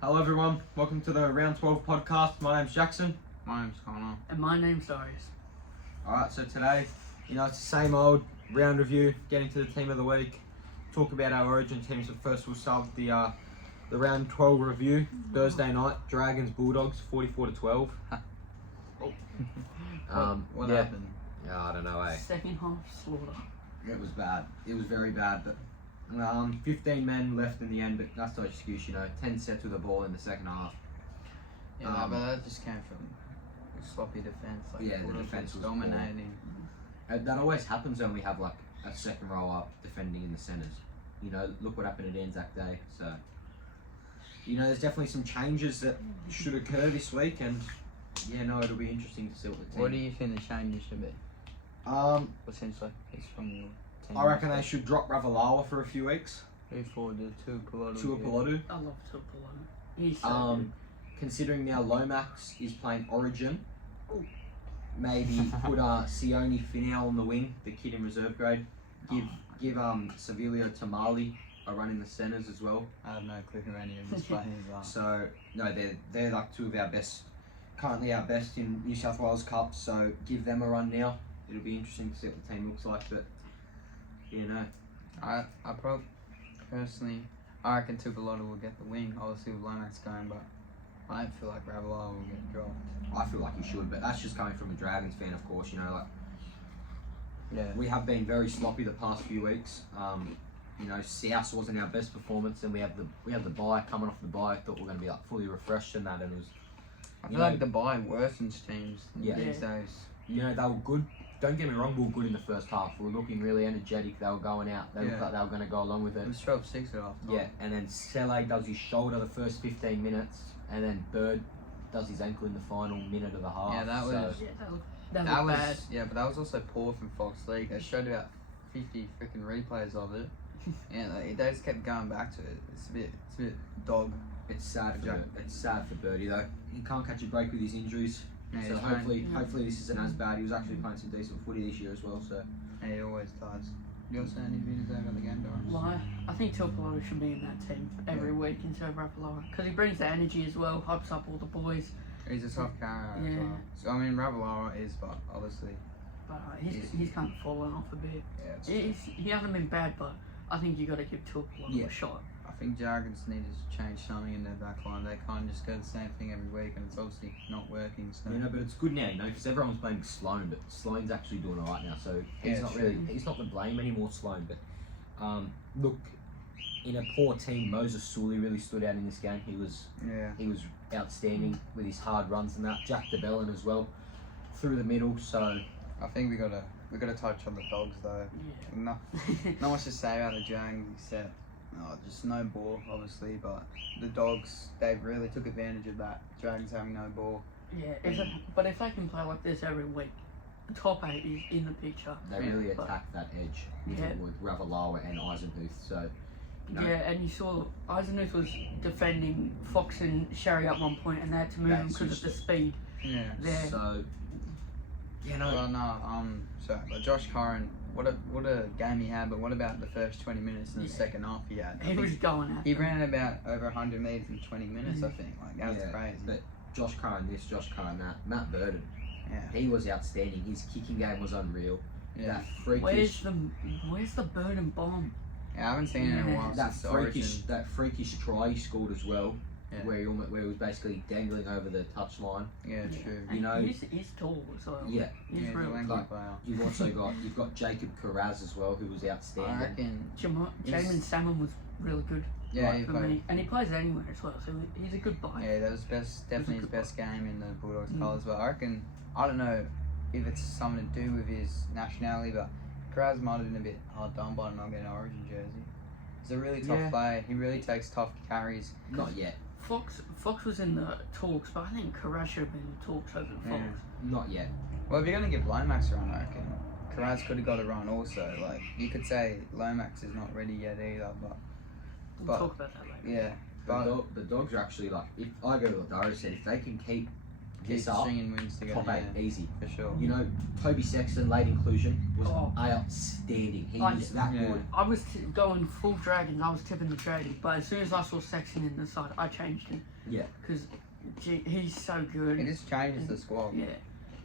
Hello everyone, welcome to the Round 12 podcast. My name's Jackson. My name's Connor. And my name's Darius. Alright, so today, it's the same old round review, getting to the team of the week, talk about our origin teams, but first we'll start with the round 12 review. Thursday night, Dragons Bulldogs 44-12. What happened? Yeah, I don't know, Second half slaughter. It was bad. It was very bad, but 15 men left in the end, but that's no excuse, 10 sets with the ball in the second half. Yeah, but that just came from sloppy defence. The defence was dominating. That always happens when we have like a second row up defending in the centres. Look what happened at Anzac Day. So, there's definitely some changes that should occur this week, and it'll be interesting to see what the team. What do you think the changes should be? Essentially, it's from your team. I reckon they should drop Ravalawa for a few weeks. Who for the Tuapolotu? Tuapolotu. I love Tuapolotu. He's so good. Considering now Lomax is playing Origin, maybe put Sione Finau on the wing, the kid in reserve grade. Give Savilio Tamale a run in the centres as well. I have no clue who any of these players are. So no, they're like two of our best, currently our best in New South Wales Cup. So give them a run now. It'll be interesting to see what the team looks like, but I probably personally, I reckon Tuapolotu will get the wing. Obviously with Lomax going, but I don't feel like Ravalawa will get dropped. I feel like he should, but that's just coming from a Dragons fan, of course. Yeah. We have been very sloppy the past few weeks. South wasn't our best performance, and we have the bye coming off the bye. I thought we were going to be like fully refreshed in that, and it was. I feel like the bye worsens teams these days. They were good. Don't get me wrong, we were good in the first half. We were looking really energetic. They were going out. They looked like they were going to go along with it. It was 12-6 at half. Yeah, and then Sele does his shoulder the first 15 minutes, and then Bird does his ankle in the final minute of the half. Yeah, that was. That was bad. Yeah, but that was also poor from Fox League. They showed about 50 freaking replays of it. Yeah, they just kept going back to it. It's a bit dog. It's sad for Birdie though. He can't catch a break with his injuries. Yeah, so hopefully this isn't as bad. He was actually playing some decent footy this year as well. So yeah, he always does. You also any views over the game, Doris? Well, I think Tuapolotu should be in that team every week instead of Ravalawa, because he brings the energy as well, hypes up all the boys. He's a tough character as well. So I mean, Ravalawa is, but obviously. But he's kind of fallen off a bit. Yeah, he hasn't been bad, but I think you got to give Tuapolotu a shot. I think Dragons need to change something in their back line. They can't just go the same thing every week, and it's obviously not working. So. but it's good now, because everyone's blaming Sloan, but Sloan's actually doing alright now. So he's not the blame anymore, Sloan. But look, in a poor team, Moses Sully really stood out in this game. He was outstanding with his hard runs and that. Jack DeBellin as well, through the middle. So I think we gotta touch on the Dogs though. Yeah. Not much to say about the Dragons except just no ball, obviously. But the Dogs, they really took advantage of that. Dragons having no ball. Yeah, but if they can play like this every week, the top 8 is in the picture. They really attacked that edge with Ravalawa and Eisenhuth. So. Yeah, and you saw Eisenhuth was defending Fox and Sherry at one point, and they had to move him because of the speed. Yeah. There. So. But Josh Curran, what a game he had. But what about the first 20 minutes in the second half he had? He was going at He ran about over 100 metres in 20 minutes, I think. Like that was crazy. But Josh Curran this, Josh Curran that. Matt Burden, he was outstanding. His kicking game was unreal. Yeah. That freakish. Where's the Burden bomb? Yeah, I haven't seen it in a while. That freakish try he scored as well, where he was basically dangling over the touchline. Yeah, true. And he's tall as well. Yeah, he's real like, you've also got Jacob Carraz as well, who was outstanding. I reckon Jamin Salmon was really good. Yeah, for me. And he plays anywhere as well, so he's a good buy. Yeah, that was definitely his best game in the Bulldogs colours. But I reckon, I don't know if it's something to do with his nationality, but Carraz might have been a bit hard done by not getting an Origin jersey. He's a really tough player. He really takes tough carries. Not yet. Fox was in the talks, but I think Carraz should have been in the talks over Fox. Not yet. Well, if you're going to give Lomax a run, I reckon Carraz could have got a run also. Like, you could say Lomax is not ready yet either, but... We'll talk about that later. Yeah. The Dogs are actually, like, if I go with what Darius said, if they can keep this keep up, stringing wins together. top 8, Yeah, easy. for sure. You know, Toby Sexton, late inclusion, was Oh. outstanding. He Like, was that yeah. good. I was going full Dragon. I was tipping the Dragons, but as soon as I saw Sexton in the side, I changed him. Yeah. Because he's so good. It just changes the squad. Yeah,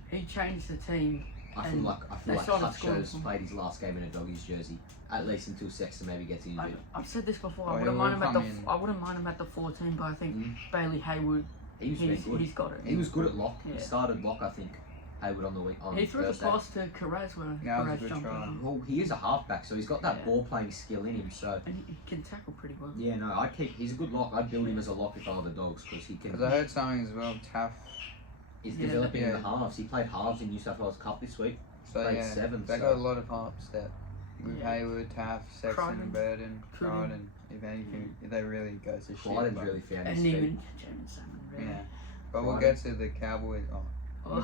he changed the team. I feel And like they started Hutcho's scoring. played his last game in a Doggies jersey, at least until Sexton maybe gets injured. I've said this before. Oh, I he wouldn't will mind him at come the. in. I wouldn't mind him at the 14, but I think Mhm. Bailey Hayward. He was really good. He's got it. He was good at lock. Yeah. He started lock, I think. Hayward on the week on He threw the Thursday. pass to Carraz when Yeah, that was a Carraz good jumped try. on. Well, he is a halfback, so he's got that Yeah. ball playing skill in him. So And he can tackle pretty well. yeah, no, he's a good lock. I'd build him as a lock if I were the Dogs because he can. Because I heard something as well. Taff. He's Yeah. developing in Yeah. the halves. He played halves in New South Wales Cup this week. So Played yeah, 7, they so- got a lot of halves that with Yeah. Hayward, Taff, Sexton, Crichton. and Burden, Crichton. Crichton. If anything, if they really go to shit. Crichton's but- really found And his feet. even James Salmon. Really. Yeah. But we'll Crichton. get to the Cowboys. Oh. Oh,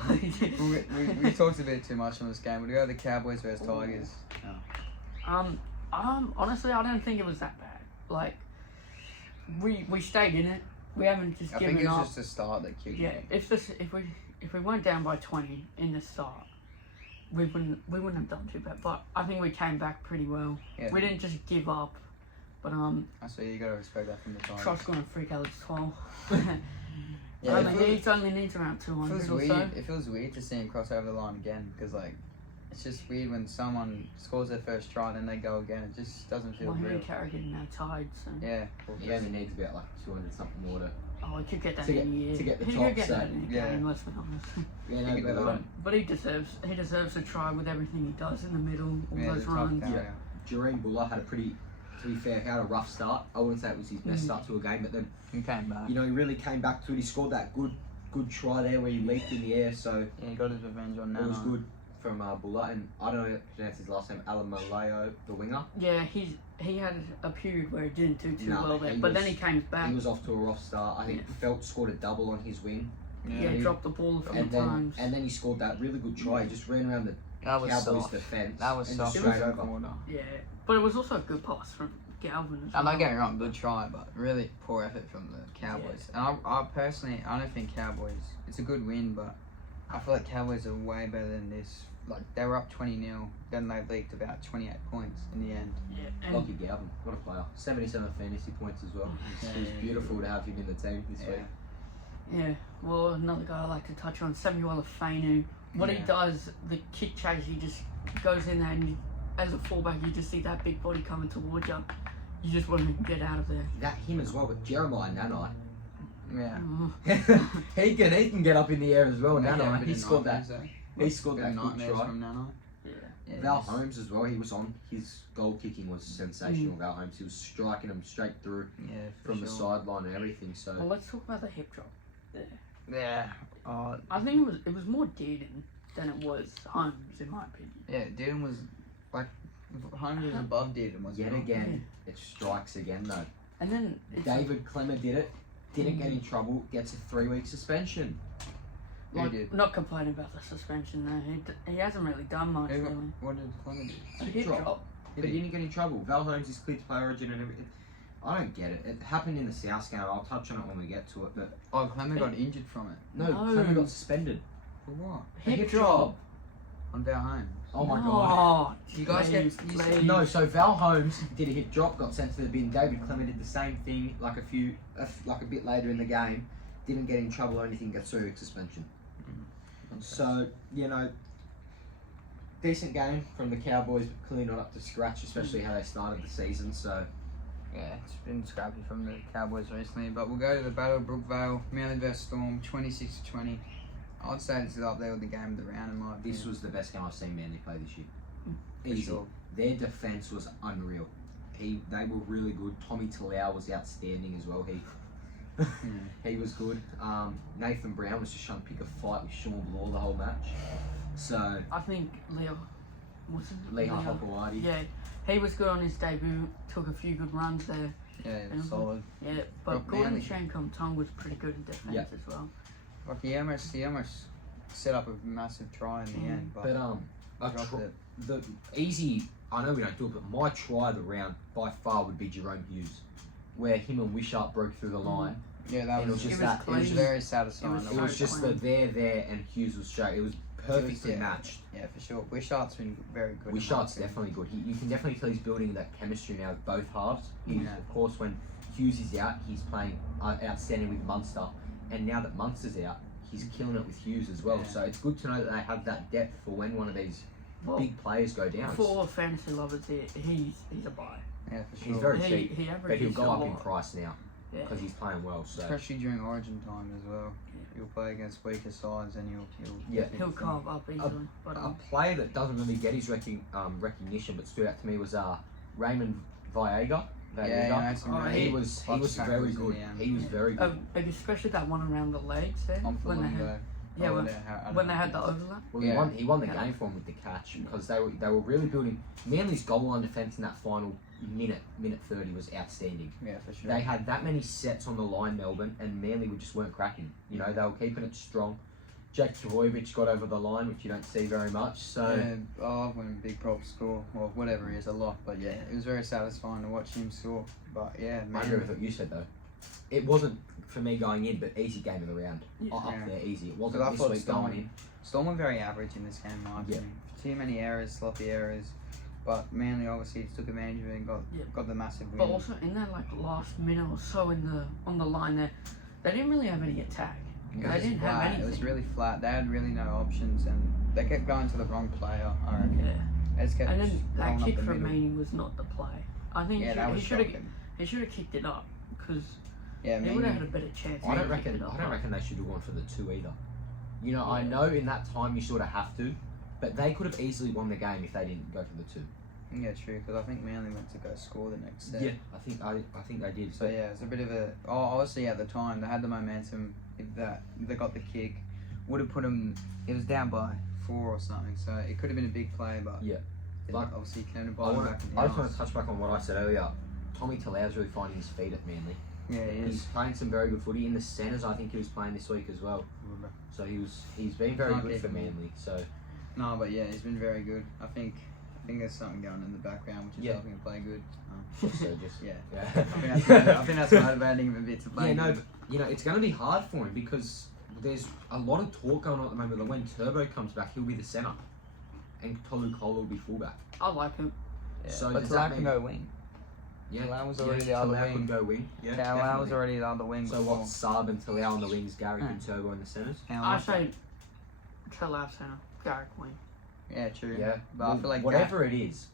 we talked a bit too much on this game. We'll go to the Cowboys versus Tigers. honestly, I don't think it was that bad. Like, we stayed in it. We haven't just I given think it up. was just the start that killed Yeah, me. if we went down by 20 in the start, we wouldn't have done too bad. But I think we came back pretty well. Yeah. We didn't just give up. But That's what you gotta respect that from the Tigers. Trust's gonna freak out his 12. Yeah, it only needs around 200 feels or weird. so. It feels weird to see him cross over the line again because like it's just weird when someone scores their first try and then they go again. It just doesn't feel Well, real. Henry Carrigan now tied, so Yeah. He only needs about like 200 something more to. oh, he could get that To in a year. get the he top, could get so, that in a yeah. game, let's be honest. Yeah, He no, could do but, that. But he deserves a try with everything he does in the middle, all Yeah, those the top runs. carrier. Jareen Buller had a pretty, to be fair, had a rough start. I wouldn't say it was his best start to a game, but then He came back. you know he really came back to it. He scored that good try there where he leaped in the air, so Yeah, he got his revenge on it Nana. was good from Buller. And I don't know how to pronounce his last name, Alamaleo, the winger. Yeah, he had a period where he didn't do too No, well there, he but then was- he came back. He was off to a rough start. I think Yeah. Felt scored a double on his wing, Yeah, he- dropped the ball a few and then times. he scored that really good try. He just ran around the That was Cowboys' soft. defence. That was and soft. just It was straight a over. corner. Yeah, but it was also a good pass from Galvin as I'm well. not getting me wrong, good try, but really poor effort from the Cowboys. And I personally, I don't think Cowboys. It's a good win, but I feel like Cowboys are way better than this. Like they were up 20-0, then they leaked about 28 points in the end. Yeah, and Lucky Galvin, what a player. 77 fantasy points as well. It was Yeah, beautiful to have him in the team this week. yeah, well, another guy I like to touch on, Samuel Afenu. What he Yeah. does, the kick chase, he just goes in there and as a fullback, you just see that big body coming towards you. You just want to get out of there. That him as well, but Jeremiah Nanai. Yeah. he can get up in the air as well. Yeah, a Nanai, bit he of scored that. nightmares, He scored Bit that of good nightmares try. from Nana. Yeah. Yeah, Val he's- Holmes as well. He was on. His goal kicking was sensational. Val Holmes. He was striking them straight through Yeah, for from the sure. sideline and everything. So Well, let's talk about the hip drop. Yeah. Oh, I think it was more Dearden than it was Holmes, in my opinion. yeah. Dearden was like Holmes was above Dearden, wasn't yet he? again, it strikes again though. And then it's David Clemmer did it. Didn't get in trouble. Gets a 3-week suspension. Who like, did? not complaining about the suspension though. He hasn't really done much. Who- Really. What did Clemmer do? A Hip hip drop. drop. But he didn't get in trouble. Val Holmes is cleared to play Origin and everything. I don't get it. It happened in the South game. I'll touch on it when we get to it. But Oh, Clemmer got injured from it. no, No. Clemmer got suspended. For what? A Hip drop. On Val Holmes. Oh my god. Oh, You guys get- please, you please. said- No, so Val Holmes did a hip drop, got sent to the bin. David Clemmer did the same thing, like a bit later in the game. Didn't get in trouble or anything. Got 3-week suspension. So you know, decent game from the Cowboys, but clearly not up to scratch, especially how they started the season. So Yeah, it's been scrappy from the Cowboys recently, but we'll go to the Battle of Brookvale, Manly vs Storm, 26-20. I'd say this is up there with the game of the round in my opinion. this was the best game I've seen Manly play this year. For Easy. sure. Their defense was unreal. They were really good. Tommy Talau was outstanding as well. He was good. Nathan Brown was just trying to pick a fight with Sean Law the whole match. So I think Leo, what's his name? Leha Hopewadi. Yeah, he was good on his debut. Took a few good runs there. Yeah, it And- was solid. Yeah, but But Gordon Manly- Shankom-Tung was pretty good in defense Yeah. as well. Like he almost set up a massive try in the end, but, But dropped it. the easy. I know we don't do it, but my try of the round by far would be Jerome Hughes, where him and Wishart broke through the line Yeah, that And it was was just it was that. clean. it was very satisfying. It to It watch. was just the there, and Hughes was straight. It was perfectly yeah. matched. Yeah, for sure. Wishart's been very good. Wishart's definitely good. You can definitely tell he's building that chemistry now with both halves. Yeah. Of course, when Hughes is out, he's playing outstanding with Munster, and now that Munster's out, he's killing it with Hughes as well. Yeah. So it's good to know that they have that depth for when one of these Well, big players go down. for fantasy lovers, he's a buy. Yeah, for sure. He's very He cheap, he but averages he'll go a up in lot. price now Yeah. because he's playing well. So Especially during Origin time as well. Yeah. He'll play against weaker sides and he'll Yeah. definitely He'll perform. carve up easily. But a player that doesn't really get his recognition, but stood out to me was Raymond Viega. Yeah, had some Oh, great He was clutch very tackles in good. the end. He was very good. especially that one around the legs there On for when they Lungo. had when they had the overlap. Well, Yeah. he won the Yeah. game for him with the catch because they were really building. Manly's goal line defence in that final minute 30 was outstanding. Yeah, for sure. They had that many sets on the line, Melbourne, and Manly just weren't cracking. You know, they were keeping it strong. Jake Trbojevic got over the line, which you don't see very much. So Yeah, I've won a big prop score, or whatever he is, a lot. But yeah, it was very satisfying to watch him score. But yeah, I agree with what you said though. It wasn't for me going in, but easy game of the round. Yeah. Up Yeah. there, easy. It Because wasn't I this thought week going in. Storm were very average in this game, in my Yeah. opinion. Too many errors, sloppy errors. But Manly obviously took advantage of it and Yeah. got the massive win. But also in that last minute or so on the line there, they didn't really have any attack. It They was didn't have flat. anything. It was really flat. They had really no options, and they kept going to the wrong player. I reckon. Yeah. They just kept And then just that rolling up kick the from middle. Meany was not the play. I think Yeah, that was he should have shocking. kicked it up because Yeah, they would have had a better chance. I don't if he kicked reckon. it up. I don't reckon they should have gone for the 2 either. You know, I Yeah. know in that time you sort of have to, but they could have easily won the game if they didn't go for the 2. Yeah, true. Because I think Manly went to go score the next set. Yeah, I think they did. So yeah, it's a bit of a. Oh, obviously at the time they had the momentum. If they got the kick, would have put them. It was down by 4 or something, so it could have been a big play. But Yeah. Like, obviously came to I bite them back in the just want arse. to touch back on what I said earlier. Tommy Talau's really finding his feet at Manly. Yeah, he He's is. playing some very good footy in the centres. I think he was playing this week as well. So he's been very Can't good keep for him. Manly. So No, but yeah, he's been very good. I think there's something going in the background which is Yeah. helping him play good. also just Yeah. yeah. I think that's motivating him a bit to play. Yeah, no, good. but, you know, it's going to be hard for him because there's a lot of talk going on at the moment that when Turbo comes back, he'll be the centre and Tolu Kola will be fullback. I like him. Yeah. So but does Talau that can mean- go wing. Yeah, Talau was already the other Talau wing. could go wing. Yeah, Talau definitely. was already the other wing. So before. what? Saab and Talau on the wings, Garrick Yeah. and Turbo in the centres. Yeah, I like say Talau centre, Garrick wing. that. Yeah, true. Yeah, But I feel like whatever it is,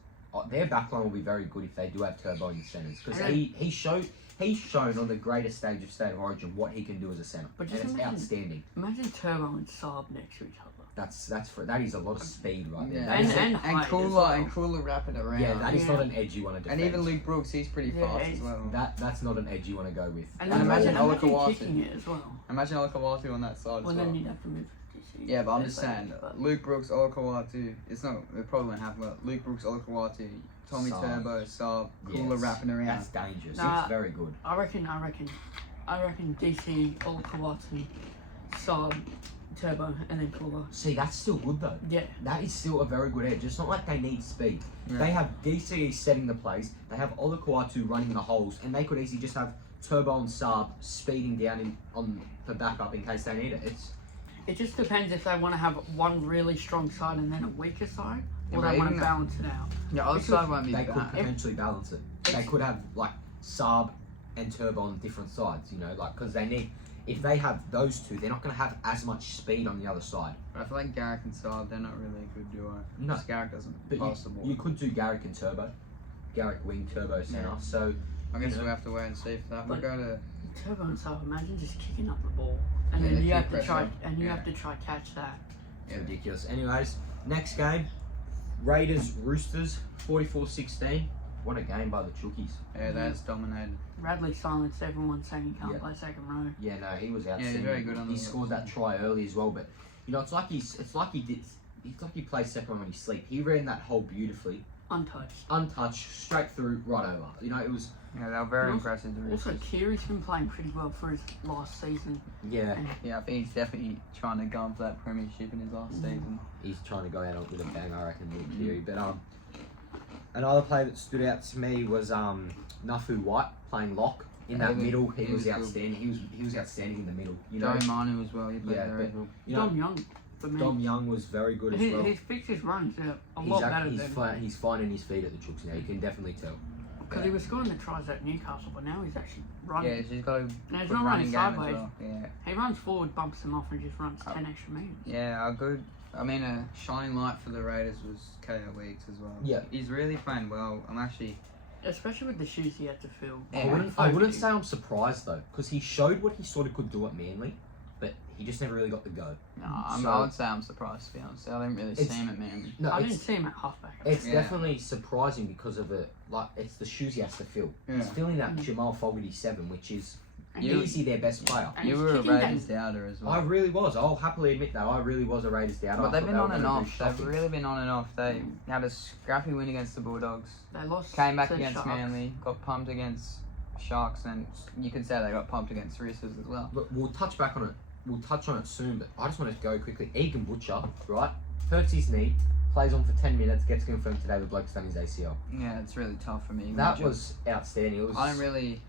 their backline will be very good if they do have Turbo in the centres because And he's shown on the greatest stage of State of Origin what he can do as a centre, But and just it's imagine- outstanding. Imagine Turbo and Saab next to each other. That is a lot of speed right there. Yeah. That is And a- height as Cooler well. and Cooler wrapping it around. yeah, that is Yeah. not an edge you want to defend. And even Luke Brooks, he's pretty Yeah, fast as he's- well. That's not an edge you want to go with. And And then imagine imagine Olakawatu. kicking it as well. Imagine Olakawatu on that side Well, as then well. you'd have to move DC. Yeah, but I'm They're just saying, players, but- Luke Brooks, Olakawatu, it probably won't happen, but Luke Brooks, Olakawatu, Tommy Saab. Turbo, Saab, Cooler Yes. wrapping around. That's dangerous. Nah. It's very good. I reckon DC, Olakawatu, Saab, Turbo, and then Cooler. See, that's still good though. Yeah. That is still a very good edge. It's not like they need speed. Yeah. They have DCE setting the plays. They have Olakawatu running the holes, and they could easily just have Turbo and Saab speeding down on the backup in case they need it. It just depends if they want to have one really strong side and then a weaker side, or Yeah, they but want to even balance it out. Yeah, other Because side won't be They could bad. potentially balance it. They could have like Saab and Turbo on different sides. You know, like because they need. If they have those two, they're not going to have as much speed on the other side. But I feel like Garrick and Saab, they're not really a good duo. No. Because Garrick doesn't But pass the ball. you could do Garrick and Turbo. Garrick wing, Turbo centre. Yeah. So I guess you know. we'll have to wait and see for that. We'll But- go to... Turbo and Saab, imagine just kicking up the ball, and Yeah, then they you keep have to try, pressure. and you Yeah. have to try catch that. it's ridiculous. Anyways, next game, Raiders Roosters 44-16. What a game by the Chookies. Yeah, that's dominated. Radley silenced everyone saying he can't Yeah. play second row. Yeah, no, he was outstanding. very good on He the scored that try early as well, but you know, it's like he plays second row when he sleep. He ran that hole beautifully, Untouched. untouched, straight through, right over. You know, it was Yeah, they were very Also- impressive. The Also, Roosters. Kiri's been playing pretty well for his last season. yeah. Yeah, I think he's definitely trying to go for that premiership in his last season. He's trying to go out with a bang, I reckon, Luke Keary. But Another player that stood out to me was Nafu White playing lock in that middle. He was outstanding. He was outstanding in the middle. You know, Joey Manu as well. He played very well. You know, Dom Young, for me. Dom Young was very good as well. He fixes runs a lot better than. He's finding his feet at the Chooks now. You can definitely tell. Because he was scoring the tries at Newcastle, but now he's actually running. Yeah, he's got a Now he's good not running running game as sideways. well. Yeah. He runs forward, bumps them off, and just runs 10 extra meters. Yeah, a good. I mean, a shining light for the Raiders was KO Weeks as well. Yeah. He's really playing well. I'm actually. Especially with the shoes he had to fill. I wouldn't say I'm surprised though, because he showed what he sort of could do at Manly, but he just never really got the go. No, I would say I'm surprised to be honest. I didn't really see him at Manly. No, I didn't see him at halfback. It's definitely surprising because of it's the shoes he has to fill. He's filling that Jamal Fogarty 7, which is easy their best player. And You he's were a kicking Raiders them. doubter as well. I really was. I'll happily admit that. I really was a Raiders doubter. But I they've thought been they on were and gonna off. do They've shocking. really been on and off. They had a scrappy win against the Bulldogs. They lost. Came back to against Sharks. Manly. Got pumped against Sharks, and you could say they got pumped against Roosters as well. But we'll touch on it soon, but I just want to go quickly. Egan Butcher, right? Hurts his knee, plays on for 10 minutes, gets confirmed today the bloke's done his ACL. Yeah, it's really tough for me. That was outstanding. It was. I don't really.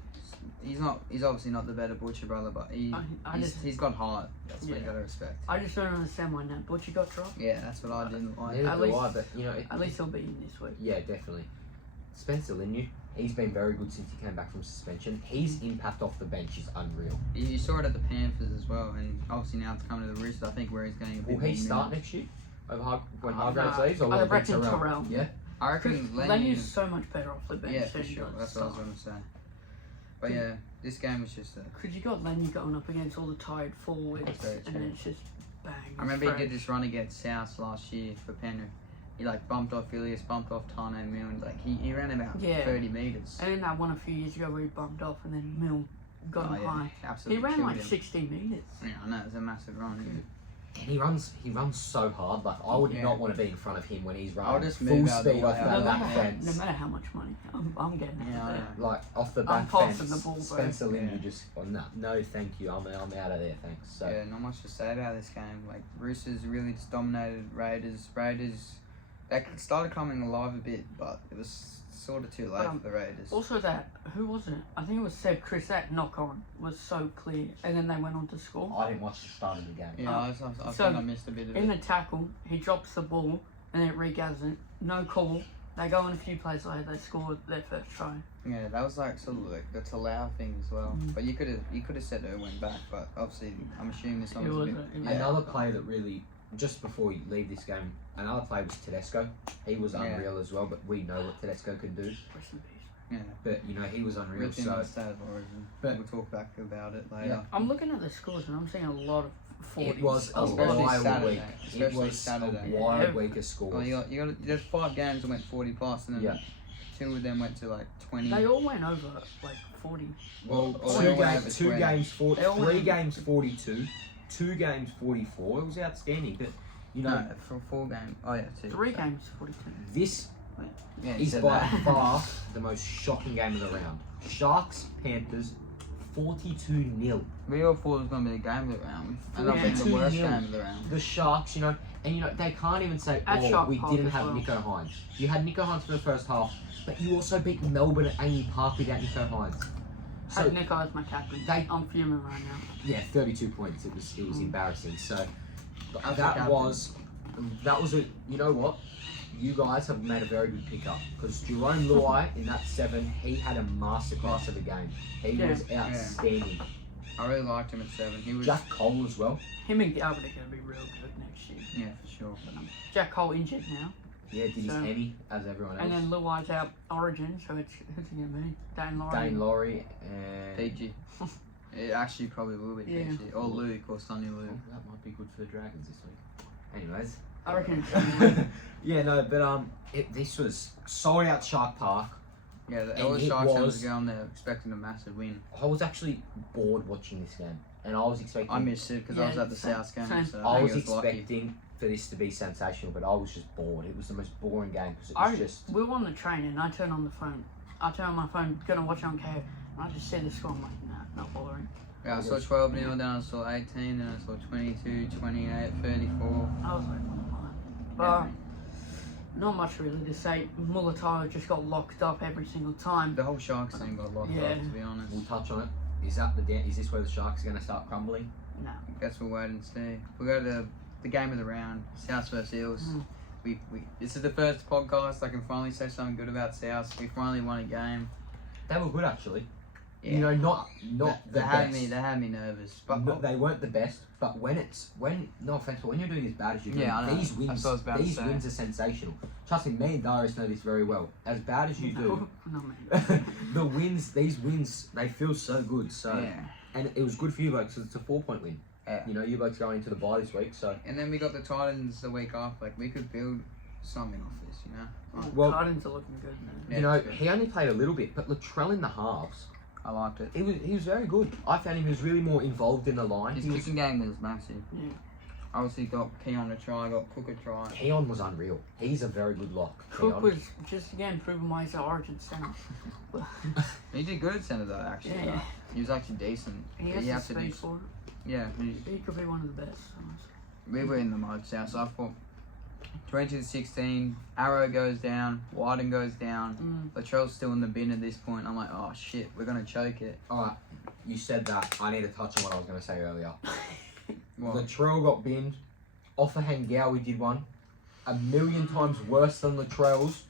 He's obviously not the better Butcher brother, but he's got heart. That's what you gotta respect. I just don't understand why Nat Butcher got dropped. Yeah, that's what I didn't like. Neither At do least- I, but you know. At least he'll be in this week. Yeah, definitely. Spencer Linu, he's been very good since he came back from suspension. His impact off the bench is unreal. You saw it at the Panthers as well, and obviously now it's coming to the Roosters. I think where he's going. Will he start next year? When Hargraves no. leaves, or will I it be reckon Terrell? Terrell. Yeah. I reckon Lenu's so much better off the bench. Yeah, for than sure. he That's does what I was start. going to say. But yeah, this game was just. Because you got Lenu going up against all the tired forwards, That's very and true. then it's just bang. I remember fresh. he did this run against South last year for Penrith. He like bumped off Ilias, bumped off Tane Milne. Like he ran about 30 meters. And then that one a few years ago where he bumped off, and then Mill got him high. He Absolutely. ran killed like him. 60 meters. Yeah, I know it's a massive run. And he runs so hard. Like I would not want to be in front of him when he's running I'll just full move out the speed way off out that of the back way. fence. No matter how much money, I'm getting it. Yeah, I know. Like off the I'm back passing fence. the ball, bro. Spencer Linu Yeah. just no, thank you. I'm out of there, thanks. So Yeah, not much to say about this game. Like Roosters really just dominated Raiders. They started coming alive a bit, but it was sort of too late for the Raiders. Also, who was it? I think it was Seb Chris. That knock on was so clear, and then they went on to score. I didn't watch the start of the game. Yeah, I So, think I missed a bit of In it. the tackle, he drops the ball, and then it regathers it. No call. They go in a few plays later. They scored their first try. Yeah, that was like sort of like the Talau thing as well. But you could have said it went back, but obviously I'm assuming this one was a bit. Another player that really, just before we leave this game, another player was Tedesco. He was unreal as well, but we know what Tedesco can do. Rest in peace. Yeah. But you know he was unreal. Ripped him So in the state of origin. But- We'll talk back about it later. Yeah. I'm looking at the scores, and I'm seeing a lot of 40s. it was a Especially wild Saturday. week. It Especially was Saturday. a wild Yeah. week of scores. Well, there's 5 games that went 40 plus, and then 2 of them went to like 20. They all went over like 40. Well, Or they all went over 2 20. games, 40, They all 3 went- games, 42, 2 games, 44. It was outstanding. But you know, No, for 4 games. Oh yeah, 2. 3 games, 42. this Yeah, you is said by that. far the most shocking game of the round. Sharks, Panthers, 42-0. We all thought it was going to be the game of the round. And I think the 42-0. worst game of the round. The Sharks, you know, and you know they can't even say, At "Oh, Shark we Park didn't as have well. Nico Hines." You had Nico Hines for the first half, but you also beat Melbourne at Amy Park without Nico Hines. So Had Nico as my captain. I'm fuming right now. yeah, 32 points. It was embarrassing. So As a that captain. was a. You know what? You guys have made a very good pickup because Jerome LUAI in that 7, he had a masterclass of the game. He was outstanding. I really liked him at 7. He was. Jack Cole as well. Him and Galvin are going to be real good next year. Yeah, for sure. Jack Cole injured now. Yeah, did his So- Emmy as everyone else. And then Luai's out Origin, so it's who's it going to be? Dane Laurie. Dane Laurie and PG. It actually probably will be Yeah. PG. Or Luke or Sonny Oh, Luke. that might be good for the Dragons this week. Anyways. I reckon it's Yeah, no, but this was sold out Shark Park. Yeah, the And Ellis it Sharks was- was going there expecting a massive win. I was actually bored watching this game, and I was expecting. I missed it because I was Yeah, at the same- South game. same. So I think was it lucky. expecting for this to be sensational, but I was just bored. It was the most boring game because it was just. We were on the train and I turned on the phone. I turned on my phone, gonna watch it on KO, and I just said the score. I'm like, nah, not bothering. Yeah, I saw 12-0, then I saw 18, then I saw 22, 28, 34. I was like, what? But Not much really to say. Mulatalo just got locked up every single time. The whole Sharks thing got locked Yeah. up, to be honest. We'll touch on it. Is this where the Sharks are going to start crumbling? No. Guess we'll wait and see. We'll go to the game of the round, South versus Eels. We this is the first podcast I can finally say something good about South. We finally won a game. They were good actually. Yeah. You know, not They the had best. me. They had me nervous. But No, they weren't the best, but no offense, but when you're doing as bad as you're doing, Yeah, I know. these That's wins, what I was about to these say. wins are sensational. Trust me, me and Darius know this very well. As bad as you do, No, man. these wins, they feel so good. So, yeah. and it was good for you folks because it's a 4-point win. Yeah. You know, you folks going into the bye this week, so. And then we got the Titans the week after. Like we could build something off this, you know. Well- Titans are looking good, man. Yeah, You know, it's good. he only played a little bit, but Latrell in the halves, I liked it. he was very good. I found he was really more involved in the line. His He was, kicking game was massive. Yeah. Obviously got Keon a try, got Cook a try. Keon was unreal. He's a very good lock. Cook Keon. was just again proving why he's an Origin centre. He did good at centre though, actually. Yeah. though. He was actually decent. He But has you the have to do. speed for it. Yeah, He could be one of the best. Honestly. we were in the mud, South. So I thought 20-16, Arrow goes down, Wyden goes down. Latrell's still in the bin at this point. I'm like, oh shit, we're gonna choke it. Alright, you said that. I need to touch on what I was going to say earlier. What? Latrell got binned. Offa Hengawi did one. A million times worse than Latrell's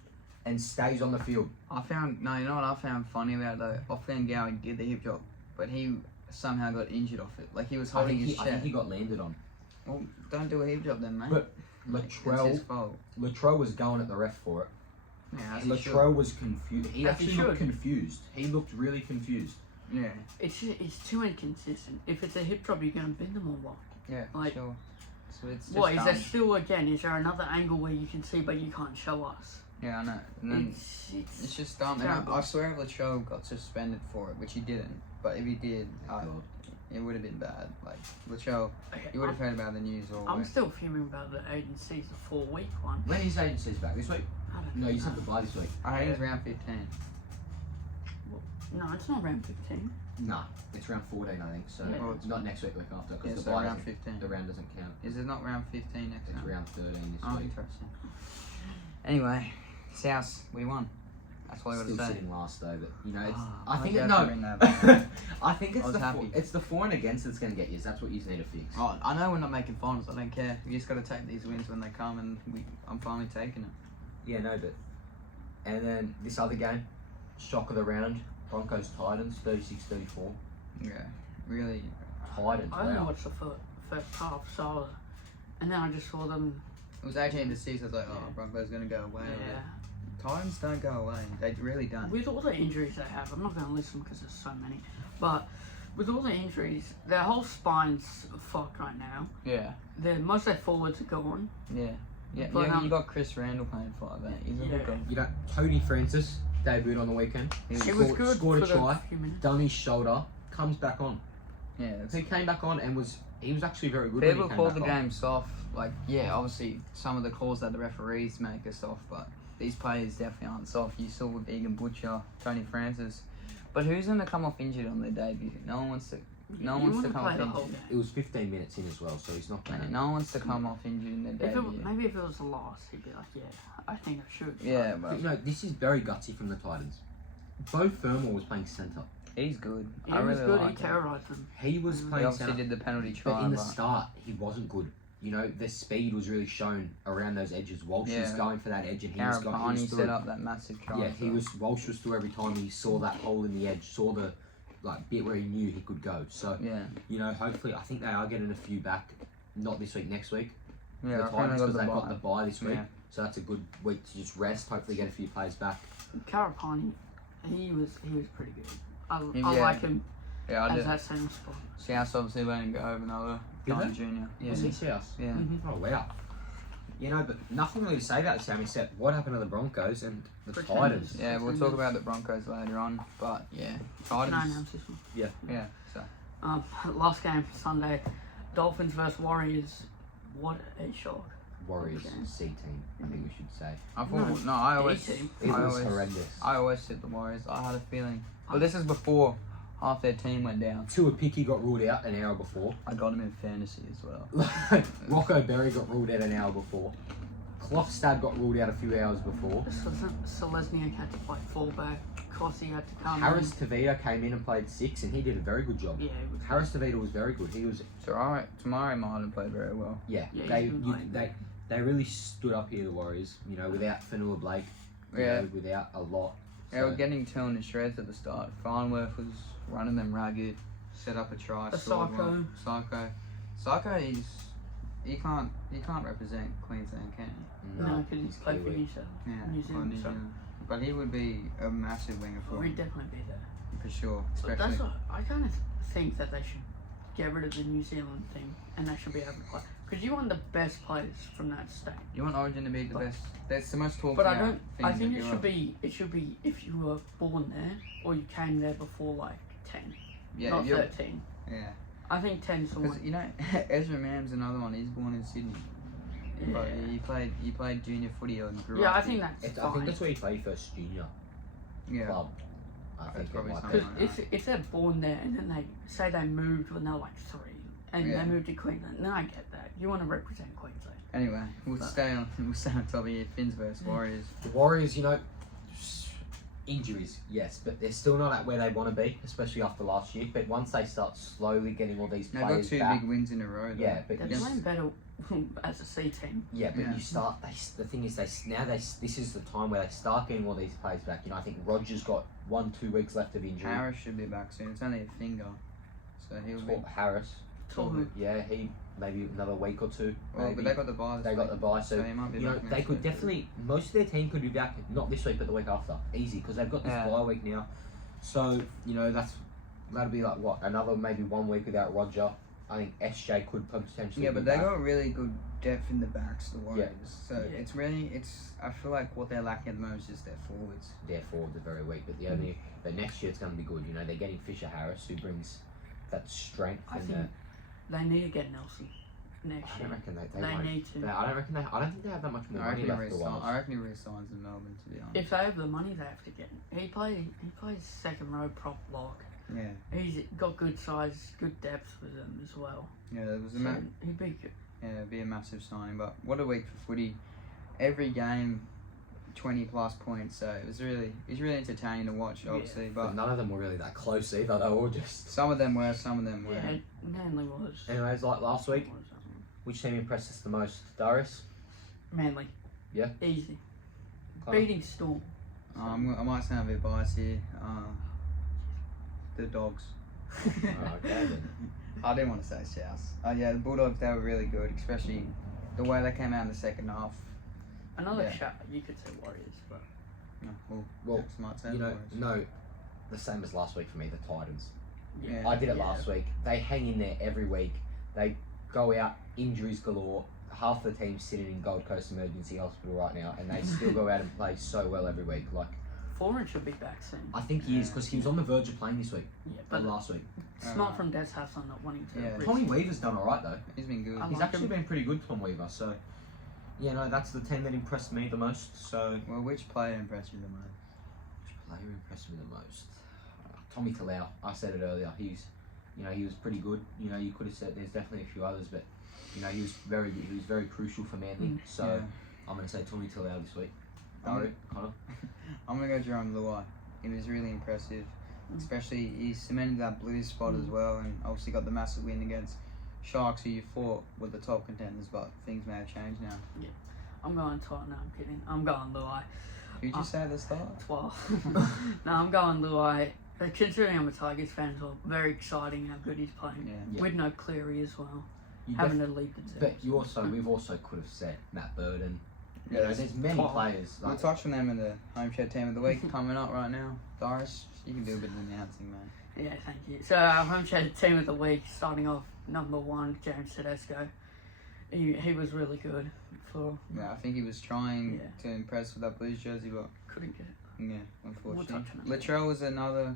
and stays on the field. You know what I found funny about it though? Offhand Gowie did the hip job, but he somehow got injured off it. Like he was I holding think, his I think chest. he got landed on. Well, don't do a hip job then, mate. But It's his Latrell, fault. Latrell was going at the ref for it. Yeah, as he should. Latrell was confused. He As he actually looked should. confused. He looked really confused. Yeah, It's too inconsistent. If it's a hip drop, you're gonna bend them or what? yeah, Like- sure. So it's just What is there dumb. still again? Is there another angle where you can see but you can't show us? Yeah, I know. And then It's it's just dumb. And terrible. I swear if Latrell got suspended for it, which he didn't, but if he did, it would have been bad. Like Latrell, okay, you would have heard about the news all I'm week. still fuming about the agency's 4-week one. When his agency's back this week? I don't No, you said know. the bye this week. I think it's round 15. No, it's not round 15. Nah, it's round 14, I think. So Yeah. Well, it's not next week, week after, Yeah, because so the bye round doesn't- 15. the round doesn't count. Is it not round 15 next It's round? round 13 this Oh, week. interesting. Anyway, South, we won. That's all I got to Still say. sitting last though, but you know, it's, Ah, I think was it, happy no. when that happened. I think I it's was happy. it's the for and against that's going to get you. That's what you need to fix. Oh, I know we're not making finals. I don't care. We just got to take these wins when they come, and I'm finally taking it. Yeah, no, but and then this other game, shock of the round, Broncos Titans 36-34. Yeah, really. Titans. I only Wow. watched the first half, so and then I just saw them. It was 18-6. I was like, oh, Yeah. Broncos gonna go away. Yeah. Titans don't go away. They really don't. With all the injuries they have, I'm not going to list them because there's so many, but with all the injuries, their whole spine's fucked right now. Yeah. Most of their forwards are gone. Yeah. Yeah. But, You got Chris Randall playing 5'8". He's a Yeah. hooker. You know, Cody Francis debuted on the weekend. He was It was scored- good scored a for try. the few minutes. Done his shoulder, comes back on. Yeah. It's, He came back on and was actually very good. people when he call came the back on. game soft. Like, yeah, obviously some of the calls that the referees make are soft, but these players definitely aren't soft. You saw with Egan Butcher, Tony Francis. But who's going to come off injured on their debut? No one wants to. No one You wants to wouldn't come play off the whole injured. game. It was 15 minutes in as well, so he's not playing. No one wants to come off injured in their debut. Maybe if it was a loss, he'd be like, yeah, I think I should. Yeah, But but you know, this is very gutsy from the Titans. Bo Fermor was playing centre. he's good. He I was really good. like He him. terrorised them. He was He He playing obviously centre, did the penalty try, but in the start, he wasn't good. You know, the speed was really shown around those edges. Walsh was Yeah. going for that edge, and he was going. Carapani He was set through. up that massive try. Yeah, he was. Walsh was through every time he saw that hole in the edge, saw the bit where he knew he could go. So Yeah, you know, hopefully, I think they are getting a few back. Not this week, next week. yeah. the I think Titans, they because they've got got the the bye. bye this week. Yeah. So that's a good week to just rest. Hopefully, get a few players back. Carapani, he was pretty good. I Yeah. like him Yeah, I as did. that same spot. South obviously letting go of another Did Don they? Junior. Yeah, Was he house? yeah. Oh wow. You know, but nothing really to say about this game except what happened to the Broncos and the Pretenders. Titans. Yeah, we'll talk about the Broncos later on, but yeah, Titans. Can I announce this one? Yeah, so Last game Sunday, Dolphins versus Warriors. What a shock! Warriors Okay. C team, I think we should say. I thought I always team. It I was always horrendous. I always said the Warriors. I had a feeling, but this is before half their team went down. Tua Picky got ruled out an hour before. I got him in fantasy as well. Rocco Berry got ruled out an hour before. Klofstad got ruled out a few hours before. Selesniak had to play fullback. Kossi had to come Harris Tavita came in and played 6, and he did a very good job. in. Yeah, it was Harris Tavita was very good. He was, So Tamari Martin played very well. Yeah, he's been playing they really stood up here, the Warriors. You know, without Fanua Blake, you Yeah. know, without a lot. They were getting torn to shreds at the start. Farnworth was running them ragged, set up a try, A scored Psycho. one. Psycho is he can't represent Queensland, can he? no, because he's played for Kiwi. New Zealand. Yeah, New Zealand, so- But he would be a massive winger for We'd him, definitely be there. for sure. But Especially that's what I kind of think that they should get rid of the New Zealand thing, and they should be able to play. Because you want the best players from that state. you want Origin to be the best. That's the most talked But I about don't. thing I think that it you should be. It should be if you were born there or you came there before like 10, Yeah, not if you're- 13. yeah. I think 10's the Because one. you know, Ezra Mann's another one. He's born in Sydney, but Yeah. he played junior footy and grew Yeah, up I think here. that's I think fine. that's where he played first junior Yeah. club. I That's think it probably might something be. Because if they're born there and then they say they moved when they were like 3 and Yeah. they moved to Queensland, then I get that. You want to represent Queensland. Anyway, we'll But- stay on top of here. Finns versus Warriors. The Warriors, you know, injuries, yes, but they're still not at where they want to be, especially after last year. But once they start slowly getting all these They've got players 2 back, big wins in a row. Though. yeah, but They're you, playing better as a C team. yeah, but Yeah. you start. The thing is, this is the time where they start getting all these players back. You know, I think Rogers got 1-2 weeks left of injury. Harris should be back soon. It's only a finger, so he'll be. Harris, Tall. yeah, he maybe another week or 2. Well, maybe. but they got the bye. They got the bye, so he might be you know back they next could week. definitely. Most of their team could be back, not this week, but the week after, easy, because they've got this Yeah. bye week now. So you know that'll be like what, another maybe 1 week without Roger. I think SJ could potentially. Yeah, be but they back. got really good depth in the backs, the Warriors. So Yeah. it's really, I feel like what they're lacking at the moment is just their forwards. Their forwards are very weak, but next year it's going to be good. You know, they're getting Fisher Harris, who brings that strength. I and think they need to get Nelson next I year. don't reckon they They won't. need to. I don't reckon I don't think they have that much more money left for the Warriors. I reckon he resigns in Melbourne, to be honest. If they have the money, they have to get him. He plays second row prop lock. Yeah, He's got good size, good depth with him as well. yeah, it was a So he'd be good. yeah, it'd be a massive signing. But what a week for footy! Every game, 20+ points. So it's really entertaining to watch, obviously. But But none of them were really that close either. They were all just. some of them were, some of them Yeah, weren't. Manly was. Anyways, like last week, which team impressed us the most? Darius? Manly. Yeah. Easy. Connor? Beating Storm. I might sound a bit biased here. The Dogs. Oh, okay then. I didn't want to say South. Yeah, the Bulldogs, they were really good, especially the way they came out in the second half. Another Yeah. shot. You could say Warriors, but No, Well, Jack's might say You know, Warriors. no, the same as last week for me, the Titans. Yeah. I did it Yeah. last week. They hang in there every week. They go out, injuries galore. Half the team's sitting in Gold Coast Emergency Hospital right now, and they still go out and play so well every week. Like, Foreign should be back soon. I think he is, because he was on the verge of playing this week, Yeah, or but last week. it's not from Des Hassan not wanting to. Yeah. risk Tommy it. Weaver's done alright though. He's been good. I He's like actually him. been pretty good, Tom Weaver. So, yeah, no, that's the team that impressed me the most. So, Well, which player impressed you the most? which player impressed me the most? Tommy Talau. I said it earlier. He was pretty good. You know, you could have said there's definitely a few others, but you know, he was very good. He was very crucial for Manly. So, Yeah. I'm going to say Tommy Talau this week. I'm- Ari, Connor. I'm gonna go Jerome LUAI. He was really impressive, especially he cemented that Blues spot as well, and obviously got the massive win against Sharks, who you thought were the top contenders, but things may have changed now. I'm going Tottenham. No, I'm kidding. I'm going Luai. Who'd you say at the start? 12. No, I'm going Luai. Considering I'm a Tigers fan, it's very exciting how good he's playing. Yeah. Yeah. With no Cleary as well. You Having def- a lead to but we've also could have said Matt Burden. You Yeah, know, there's many Twelve. players. We'll Like, touch on them in the HOMESHED team of the week coming up right now. Doris, you can do a bit of announcing, man. Yeah, thank you. So our HOMESHED team of the week, starting off number 1, James Tedesco. He was really good for. Yeah, I think he was trying Yeah. to impress with that Blues jersey, but Couldn't get it. yeah, unfortunately. touch on it. Latrell was another.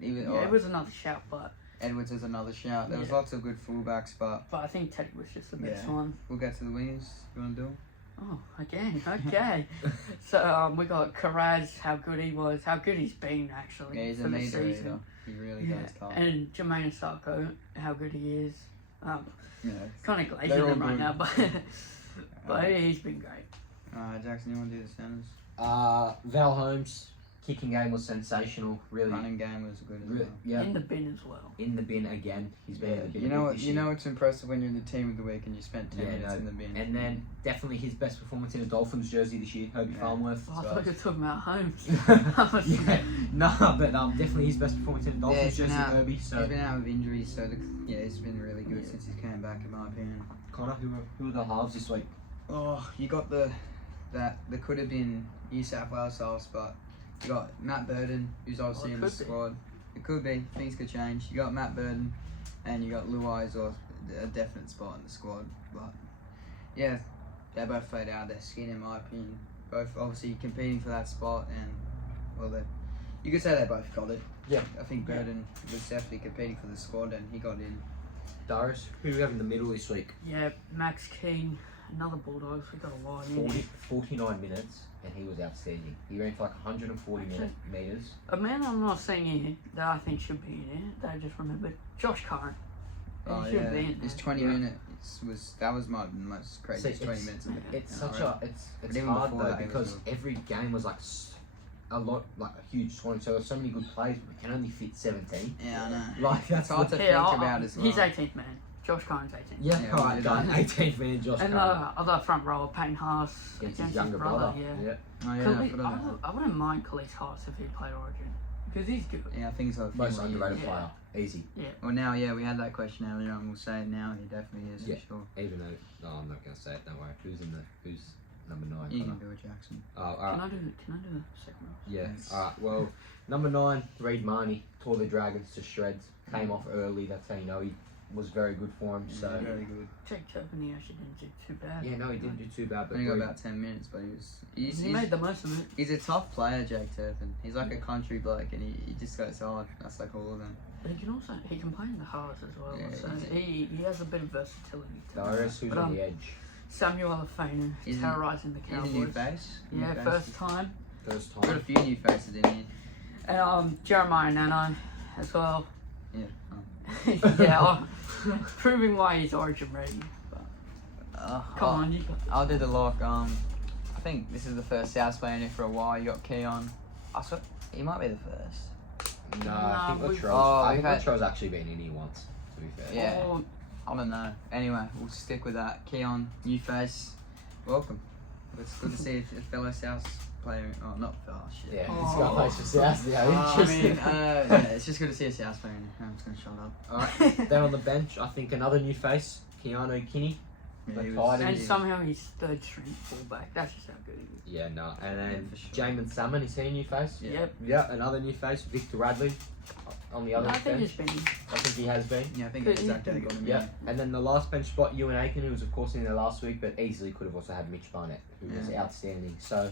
Yeah, it was another shout, but Edwards is another shout. There was Yeah. lots of good fullbacks, but I think Teddy was just the best Yeah. one. we'll get to the wingers. You want to do 'em? Oh, again, okay. So we got Karaz, how good he was, how good he's been actually Yeah, he's for a the meter eater. season. He really Yeah. does tough. And Jermaine Sarko, how good he is. Yeah. Kind of They're glazing all him right good. now, but he's been great. Jackson, you want to do the centers? Val Holmes, kicking game was sensational. Really, Running game was good as well. yeah, In the bin as well. in the bin again. He's been in the bin. You know a what? bit this You year. know what's impressive when you're in the team of the week and you spent 10 minutes in the bin. And then definitely his best performance in a Dolphins jersey this year, Herbie Farnworth. Oh, I thought you were talking about Holmes. Yeah, no, but definitely his best performance in a Dolphins he's been jersey, out. Herbie. So He's been out with injuries, so he's been really good since he came back, in my opinion. Connor, who are the halves this week? Oh, you got there could have been New South Wales halves, but you got Matt Burden, who's obviously in the squad. It could be. Things could change. You got Matt Burden, and you got LUAI as well, a definite spot in the squad. But yeah, they both played out their skin, in my opinion. Both obviously competing for that spot, and well, you could say they both got it. Yeah. I think Burden was definitely competing for the squad, and he got in. Darius, who do we have in the middle this week? Yeah, Max King, another Bulldogs. We got a lot in. 49 minutes, and he was outstanding. He ran for like 140 metres. A man I'm not saying here that I think should be in it, that I just remembered, Josh Curran. Oh He should yeah, be in his there. 20 minutes was my most craziest 20 minutes of the It's NRL. such a it's even hard before though that, it was because good. every game was like a lot, like a huge scoring. So there's so many good plays, but we can only fit 17. Yeah, I know. Like that's It's hard the, to Yeah, think about as well. he's 18th man. Josh Curran's 18th. yeah, Yeah, alright, we done. did. 18th man, Josh And Curran. other front rower, Payne Haas, Against his younger brother. Yeah. Oh yeah, I wouldn't mind Khalees Haas if he played Origin. Because he's good. yeah, I think he's got a few Most more underrated years. player. Easy. Well, now, yeah, we had that question earlier, and we'll say it now. He definitely is Yeah. for sure. Even though, no, I'm not gonna say it. Don't worry. Who's number 9? You Connor? can do it, Jackson. Oh, alright. Can I do the second one? Yeah. Yes. Alright. Well, number 9, Reid Marnie tore the Dragons to shreds. Came off early. That's how you know he was very good for him. So Very good. Jake Turpin, he actually didn't do too bad. yeah, no, he didn't do too bad. But Only got Reid- about 10 minutes, but He he's made the most of it. he's a tough player, Jake Turpin. He's like a country bloke, and he just goes hard. That's like all of them. But he can play in the halves as well. Yeah, So he has a bit of versatility to him. Darius, who's But, on the edge? Samuel Alafanu He's a- terrorising the He's Cowboys. a new face. New Yeah, face. first time. First Got a time. few new faces in here. And Jeremiah Nano as well. Yeah. Yeah, proving why he's Origin ready. Come on, you got I'll do the lock. I think this is the first South playing it for a while. You got Keon. I swear, he might be the first. No, I think Nah, we- Latrell's. Oh, I we've think had- Latrell's actually been in here once. To be fair. Yeah. Oh, I don't know. Anyway, we'll stick with that. Keon, new face. Welcome. It's good to see a fellow South player. Oh, not fellow. Shit. Yeah, Oh. he's got a place for South. Yeah, I interesting. mean, yeah, it's just good to see a South player in here. I'm just gonna shut up. Alright, then on the bench, I think another new face, Keanu Kinney. Yeah, he The was- tight and end. somehow he's third string fullback. That's just how good he is. Yeah, no. And then Yeah, for sure. Jamin Salmon, is he a new face? Yeah. Yep. Yeah, another new face, Victor Radley. On the other I think bench. he's been. I think he has been. Yeah, I think Good, that's he's exactly been got him. Yeah, and then the last bench spot, Ewan Aiken, who was of course in there last week, but easily could have also had Mitch Barnett, who was Yeah. outstanding. So,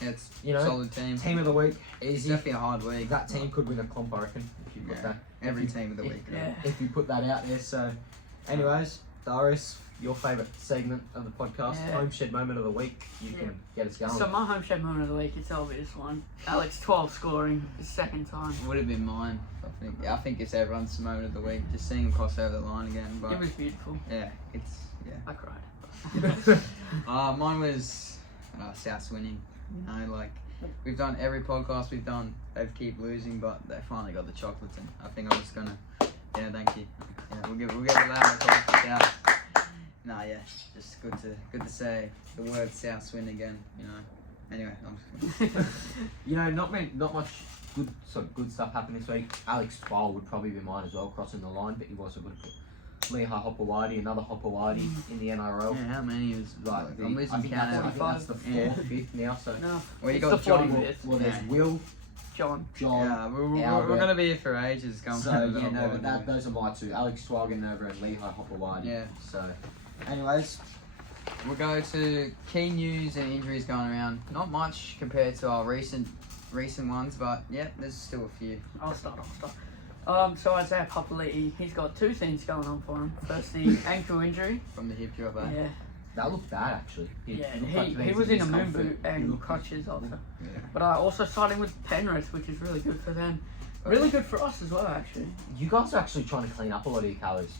Yeah, it's you know, solid team. team of the week, It's easy. definitely a hard week. That team could win a comp, I reckon, if you put Yeah. that. Every if you- team of the week. Yeah. If you put that out there. So, anyways, Darius, your favourite segment of the podcast, Yeah. Homeshed moment of the week. You Yeah. can get us going. So my homeshed moment of the week, it's the obvious one. Alex 12 scoring his second time. Would have been mine. I think it's everyone's moment of the week. Just seeing him cross over the line again. But It was beautiful. yeah, I cried. mine was South's winning. You know, like we've done every podcast we've done. They keep losing, but they finally got the chocolates, and I think I'm just gonna. Yeah, thank you. Yeah, we'll give a loud applause to South. Nah, yeah, just good to say the word South's win again. You know. Anyway, I'm just gonna. You know, not much good stuff happened this week. Alex Twile would probably be mine as well, crossing the line, but you've also got to put Lehigh Hopewadi, another Hopewadi in the NRL. Yeah, how many is Like I'm losing count. I think that's the 4th, 5th now. So No, Well, you it's got the John. 45th. well, there's Yeah. Will, John. John. Yeah, we're Albert. gonna be here for ages. Going So yeah, no, but those are my two. Alex Twile getting over and Lehigh Hopewadi. Yeah. So, anyways, We'll go to key news and injuries going around. Not much compared to our recent ones, but yeah, there's still a few. I'll start. So Isaiah Papali'i, he's got two things going on for him. First, the ankle injury. From the hip drop, eh? Yeah, that looked bad actually. yeah. looked like He was in a moon discomfort. boot He and looked- crutches also. Yeah. But also starting with Penrith, which is really good for them. Really good for us as well, actually. You guys are actually trying to clean up a lot of your calories.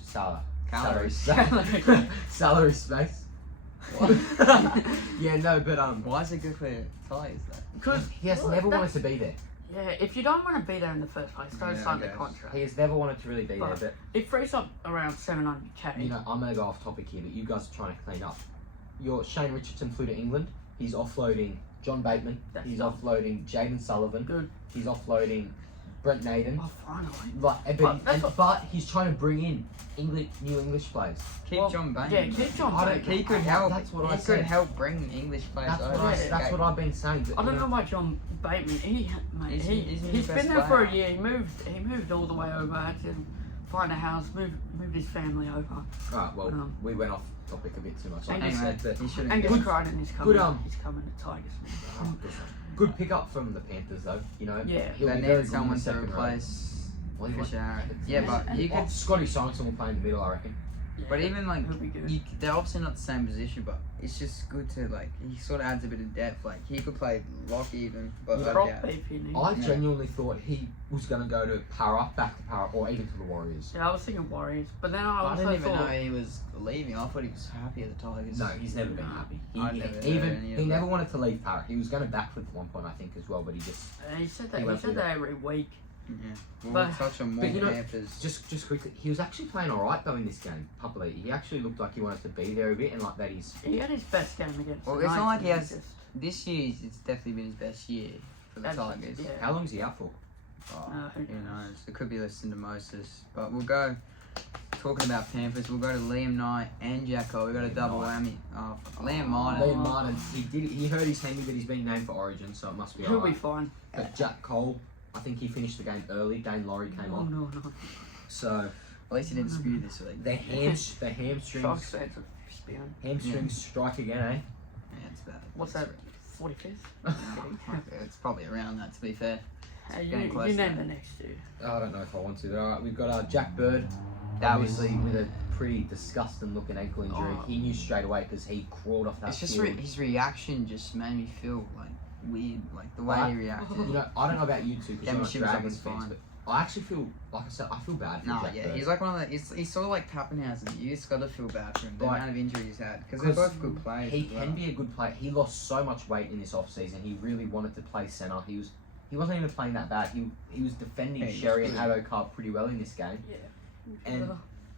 Calories. Salary space. Yeah, no, but Why is it good for Tigers though? Because he has never wanted to be there. yeah, if you don't want to be there in the first place, don't Yeah, sign I the guess. contract. He has never wanted to really be there, But- but It frees up around 700k. you know, I'm gonna go off topic here, but you guys are trying to clean up. Your Shane Richardson flew to England. He's offloading John Bateman. That's He's fine. offloading Jaden Sullivan. Good. He's offloading Brent Naden. Oh, finally. Like, But that's what- but he's trying to bring in new English players. Keep Well, John Bateman. Yeah, keep John I don't- Bateman. He could help. That's what I he could said. help bring English players That's over. what, what I've been saying. But, I don't you know about John Bateman. He's He's his best been there for a player. year. He moved all the way over. Had to find a house. Moved his family over. Alright, well, We we went off topic a bit too much. Like I Anyway, said, but he shouldn't Angus go. Crichton is coming. Good, He's coming to Tigers. good pickup from the Panthers, though. You know, Yeah. he'll They be very need good in someone the to second row. replace Well, he Fisher won't- Harris. Yeah, but you could. Scotty Sorensen will play in the middle, I reckon. Yeah, But even like he'll be good. they're obviously not the same position, but it's just good to like he sort of adds a bit of depth. Like he could play lock even, but Yeah. Prop yeah. if he needs. I Yeah. genuinely thought he was going to go to back to Para, or even to the Warriors. Yeah, I was thinking Warriors, but then I I also didn't even thought know he was leaving. I thought he was happy at the Tigers. No, he's never been happy. I've never heard Even any of he that. never wanted to leave Para. He was going to backflip at one point, I think, as well, but he just he said that. He He went said with that every week. Yeah. We'll But- touch on more but you know, Panthers. just quickly. He was actually playing all right though in this game. Publicly, he actually looked like he wanted to be there a bit, and like that he's. He had his best game against. Well, the it's not like he Knights, has- and This year, it's definitely been his best year for the That's- Tigers. yeah. How long's he out for? Oh, who who knows? knows? It could be less than the Moses. But we'll go. Talking about Panthers, we'll go to Liam Knight and Jacko. We got a Liam double Knight. whammy. Liam Martin. Liam Martin, he hurt his hammy, but he's been named for Origin, so it must be He'll be alright. fine. But Jack Cole, I think he finished the game early. Dane Laurie came Oh on, no. so At least he didn't spew this week. the hamstrings Sharks fans are spewing. hamstrings strike again, eh? Yeah, it's bad. What's that? 45th? It's probably around that, to be fair. Hey, getting you close name to the that. next two. I don't know if I want to. All right, we've got Jack Bird. That was- Obviously, with a pretty disgusting looking ankle injury. Oh. He knew straight away because he crawled off that It's just field. his reaction just made me feel like weird, like the way Right. he reacted. You know, I don't know about you two because Yeah, you're but not she was Dragons up and fans, fine. but I actually feel, like I said, I feel bad for Nah, Jack yeah, Bird. he's like one of the. He's sort of like Pappenhausen. You just got to feel bad for him. The Right. amount of injuries he's had because they're 'Cause both good players. He as well. can be a good player. He lost so much weight in this off-season. He really wanted to play centre. He wasn't even playing that bad. He was defending Yeah, he was Sherry and good. Addo-Carr pretty well in this game. Yeah. And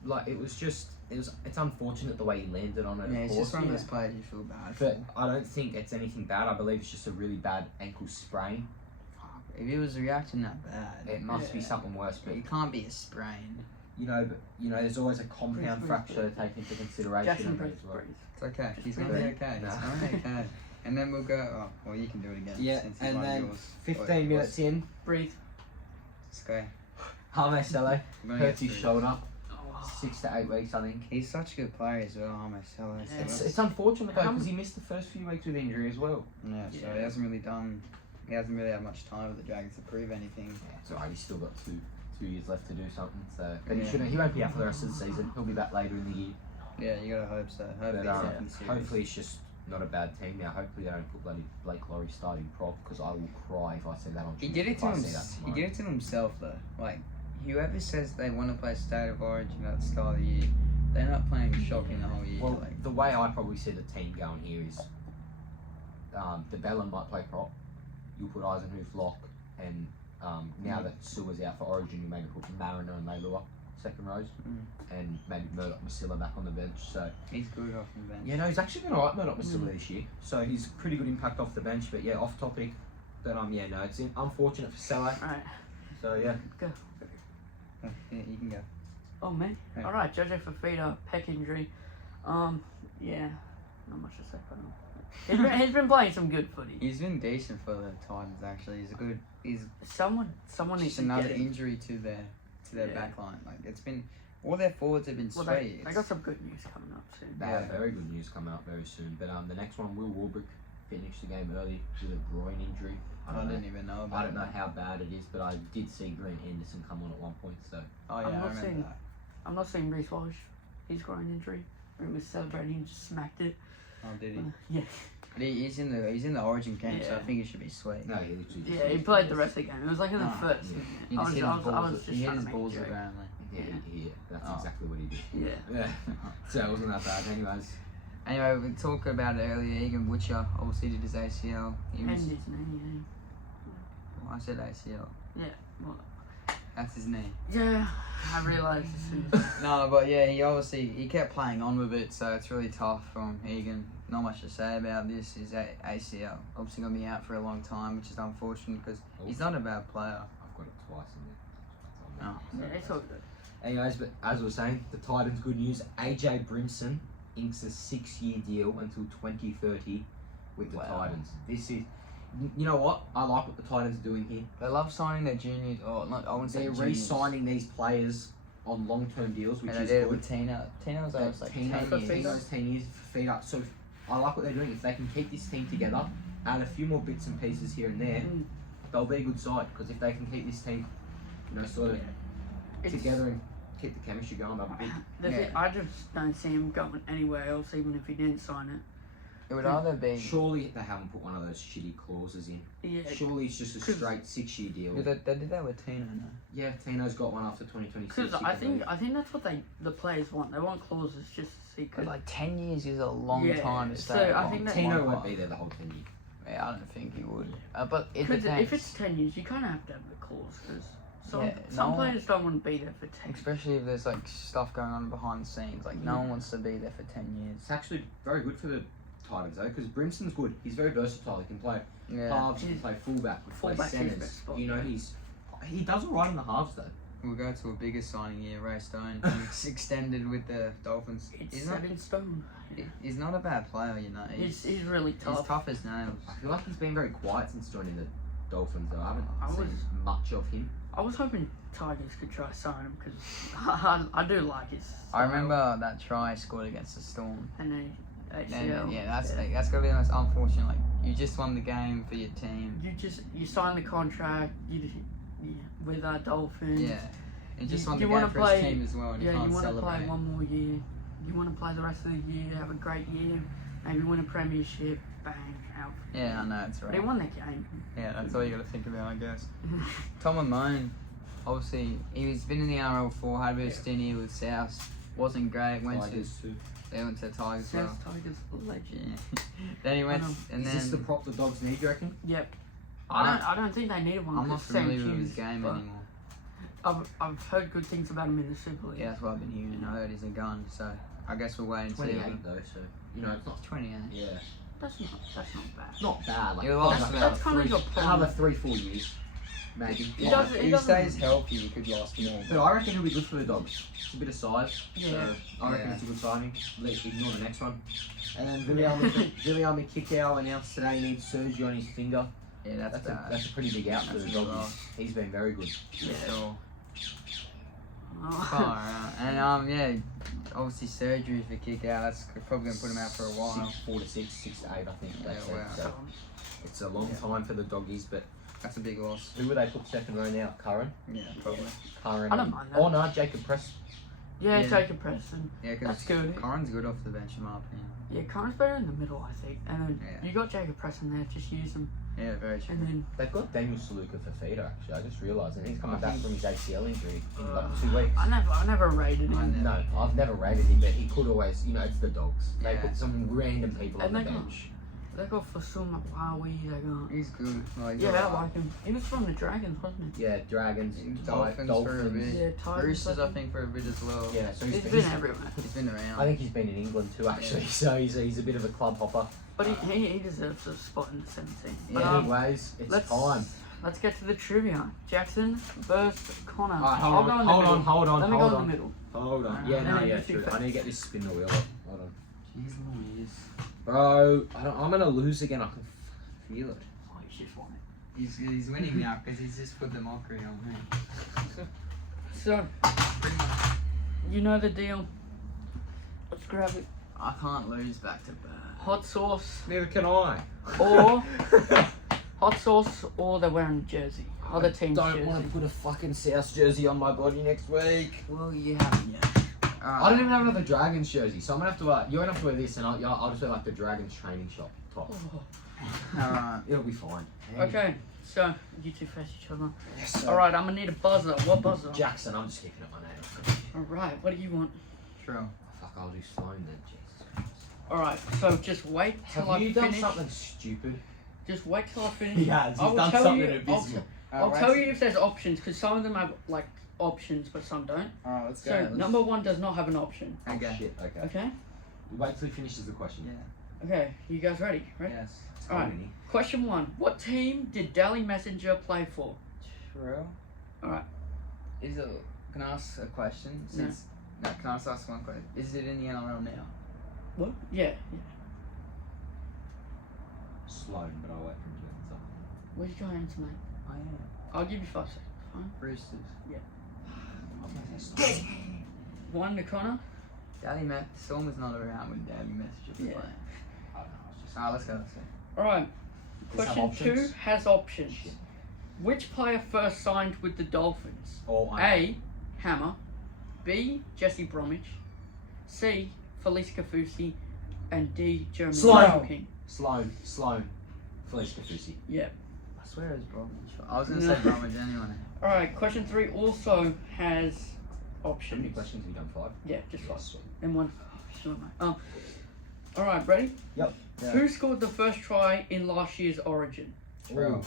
like it's unfortunate the way he landed on it. Yeah, of it's course, just one of those players you feel bad but for. I don't think it's anything bad. I believe it's just a really bad ankle sprain. If he was reacting that bad, It must be Yeah. something worse. But it can't be a sprain. there's always a compound Breathe, fracture breathe. to take into consideration. Jackson in breathe, it as well. breathe. It's okay. Just He's gonna breathe be in. okay. It's Nah. gonna be okay. And then we'll go. Oh, well, you can do it again. Yeah, since it's and one of then yours. 15 minutes in, Breathe. Let's go. Jaime Sele We're gonna hurts get his through shoulder. Oh. 6 to 8 weeks, I think. He's such a good player as well, Marcelo. Yeah. It's unfortunate though How because he missed the first few weeks with injury as well. Yeah, so Yeah. he hasn't really had much time with the Dragons to prove anything. It's alright. He's still got two years left to do something. So, but Yeah. he won't be out for the rest of the season. He'll be back later in the year. Yeah, you gotta hope so. Hopefully, But, it's nothing serious. hopefully it's just not a bad team now. Hopefully they don't put bloody Blake Laurie starting prop because I will cry if I see that on He Tuesday. did it if to I him. see that He tomorrow. did it to himself though. Like whoever says they want to play State of Origin at the start of the year, they're not playing shocking the whole year. Well, like, the way I probably see the team going here is the Bellin might play prop. You'll put Eisenhuth lock, and now that Sua's out for Origin, you maybe put Mariner and Leilua second rows, and maybe Murdoch Masilla back on the bench. So he's good off the bench. yeah, no, he's actually been alright, Murdoch Masilla this year. So he's pretty good impact off the bench. But yeah, off topic. But it's unfortunate for Salah. Alright. So yeah, Go. Yeah, you can go. Oh, me? Yeah. Alright, Jojo Fafita, pec injury. Yeah. Not much to say for him. He's been playing some good footy. He's been decent for the Titans actually. He's Someone needs just to another get him. injury to their Yeah. back line. Like it's been all their forwards have been Well, sweet. they got some good news coming up soon. they have very good news coming up very soon. But the next one, Will Warbrick finished the game early with a groin injury. I didn't even know about I don't know it. how bad it is, but I did see Grant Anderson come on at one point. So Oh yeah, I'm I not remember saying- that. I'm not saying Reece Walsh, his groin injury. He was celebrating and just smacked it. Oh, did he? Yeah. But he's in the Origin camp, so I Yeah. think he should be sweet. no, he literally. Yeah, he played the rest of the game. It was like in the Ah, first. yeah. He I just was- hit I his was- I balls. was just He hit trying his to make a balls joke. apparently. Yeah, that's Oh. exactly what he did. Yeah. Yeah. So it wasn't that bad, anyways. Anyway, we talked about it earlier. Egan Butcher obviously did his ACL. And his knee, I said ACL. yeah. Well, That's his knee. yeah, I realised as soon as... No, but yeah, he kept playing on with it, so it's really tough from Egan. Not much to say about this. His ACL obviously gonna be out for a long time, which is unfortunate because he's not a bad player. I've got it twice in there. No. Yeah, it's all good. Anyways, but as I was saying, the Titans, good news. AJ Brimson inks a 6-year deal until 2030 with the Titans. This is, you know what? I like what the Titans are doing here. They love signing their juniors. Oh, not, I wouldn't say They're juniors. re-signing these players on long-term deals, which And is they did it good. with Tina. Tina was like 10 years. Tino's 10 years for feet up. So I like what they're doing. If they can keep this team together, add a few more bits and pieces here and there, they'll be a good side. Because if they can keep this team, you know, sort of together and keep the chemistry going, they'll be big. I just don't see him going anywhere else, even if he didn't sign it. It would either be. Surely they haven't put one of those shitty clauses in. Yeah. Surely it's just a straight 6-year deal. They did that with Tina, no? Yeah, Tino's got one after 2026. Because I think that's what the players want. They want clauses just to see. But like 10 years is a long time to stay. So I think that Tino won't be there the whole 10 years. Yeah, I don't think he would. But it Because depends. if it's 10 years, you kind of have to have the clause. Because some no one- players don't want to be there for 10. Especially if there's like stuff going on behind the scenes. Like no one wants to be there for 10 years. It's actually very good for the Titans though, because Brimson's good. He's very versatile. He can play halves, he can play fullback, he can play Fullback is centers. best spot. You know, he does alright in the halves though. We'll go to a bigger signing here, Ray Stone. He's extended with the Dolphins. It's He's set not, in stone. he's not a bad player, you know. He's really tough. He's tough as nails. I feel like he's been very quiet since joining the Dolphins though. I haven't I seen much of him. I was hoping Tigers could try to sign him because I do like his style. I remember that try he scored against the Storm. And then And, ACL. that's gotta be the most unfortunate. Like you just won the game for your team. You sign the contract. With our Dolphins. Yeah. And just won the you game wanna for play- his team as well, and Yeah, you you can't want to celebrate. play one more year. You want to play the rest of the year, have a great year, maybe win a premiership, bang, out. Yeah, I know, that's But right. he won that game. Yeah, that's all you gotta think about, I guess. Tom Amone, obviously, he's been in the RL4, had a bit of stint here with South, wasn't great, went to Tigers too. Tigers as well. South Tigers legend. Yeah. Then he went, I know. and Is then this the prop the Dogs need, do you reckon? Yep. I don't think they need one. I'm not 'cause Sam familiar with his Hughes, game but anymore. I've heard good things about him in the Super League. Yeah, that's what I've been hearing. I heard he's a gun, so I guess we'll wait and see. 28 though, so you know it's not. 28. Yeah, That's not bad. not bad. Like He lost like about That's kind of your another point. 3-4 years, maybe. He Yeah, does- if he he doesn't- stays healthy, he could last more. But I reckon he'll be good for the Dogs. It's a bit of size, Yeah. so I reckon Yeah. it's a good signing. Ignore the next one. And then Viliami Kikau announced today he needs surgery on his finger. Yeah, that's bad. That's a pretty big out for That's the a Dogs. loss. He's been very good. For sure. Oh. Far out. And yeah, obviously surgery for kick out. That's probably gonna put him out for a while. 4 to 6, 6 to 8, I think. Yeah, That's wow. it. So it's a long time for the Doggies, but That's a big loss. who would they put second row now? Curran? Yeah, probably. Curran. I don't mind that. Oh no, Jacob Press. Yeah, Yeah. Jacob Preston. Yeah, because That's good. Corin's good off the bench in my opinion. Yeah, Curran's better in the middle, I think. And then Yeah. you got Jacob Preston there, just use him. Yeah, very true. And then They've got Daniel Saluka for feeder actually. I just realised, and he's coming I back think- from his ACL injury in like 2 weeks. I never rated him. I know. No, I've never rated him, but he could always, you know, it's the Dogs. They Yeah. put some random people on And the they got- bench. They got Fasuma Wawi, they got. He's good. Like, Yeah, I like him. He was from the Dragons, wasn't Yeah, Dragons, Dolphins for a bit. he? Yeah, Tigers. Roosters, I think, for a bit as well. Yeah, so He's been everywhere. He's been around. I think he's been in England too, actually. Yeah. So he's a bit of a club hopper. But he deserves a spot in the 17. Yeah. But, Anyways, it's time. Let's get to the trivia. Jackson versus Connor. Alright, I'll hold go on, in the hold middle. on, hold on, Let me hold go on. in the middle. Hold on. Alright, Yeah, and no, then yeah, you true. pick I need to get this spin the wheel. Hold on. Jeez Louise. Bro, I'm gonna lose again. I can feel it. Oh, you just won it. He's winning now because he's just put the mockery on me. So, you know the deal. Let's grab it. I can't lose back to back. Hot sauce Neither can I. or hot sauce or they're wearing a jersey. Other team's Don't jersey. want to put a fucking South jersey on my body next week. Well, you haven't yet. I don't even have another Dragons jersey, so I'm gonna have to. You're gonna have to wear this, and I'll just wear like the Dragons training shop top. Alright. It'll be fine. Okay, so you two face each other. Yes, sir. Alright, I'm gonna need a buzzer. What buzzer? Jackson, I'm just keeping up my name. Alright, what do you want? True. Fuck, I'll do Sloan then. Jesus Christ. Alright, so just wait till Have I you done finish. something stupid? Just wait till I finish. Yeah, he's I will done tell something you. abysmal. I'll tell you if there's options, because some of them have like options, but some don't. Alright, let's go. So Let's- number 1 does not have an option. Oh, Okay. shit, okay. Okay. Wait till he finishes the question. Yeah. Okay. You guys ready? Ready? Yes. It's Alright. coming, Question 1. What team did Daly Messenger play for? True. Alright. Is it? Can I ask a question? Yeah. No, can I just ask one question? Is it in the NRL now? What? Yeah. Sloan, but I'll wait for him to answer. Where's your answer, mate? I am. I'll give you 5 seconds. Fine. Roosters. I was gonna say Sloan. 1 to Connor. Storm was not around when Daddy Messenger was Yeah. playing. I don't know, I was just... Let's go. Alright. Does it have Question 2 options? has options. Shit. Which player first signed with the Dolphins? Oh, A. Hammer. B. Jesse Bromwich. C. Felice Kafusi. And D. Jeremy Sloan. King. Sloan. Felice Kafusi. Yeah. I swear it was Bromwich. I was gonna No. say Bromwich anyway. Alright, question 3 also has How many options. questions have you done? 5? Yeah, just 5. Sweet. And 1. Alright, ready? Yep. Yeah. Who scored the first try in last year's Origin? True.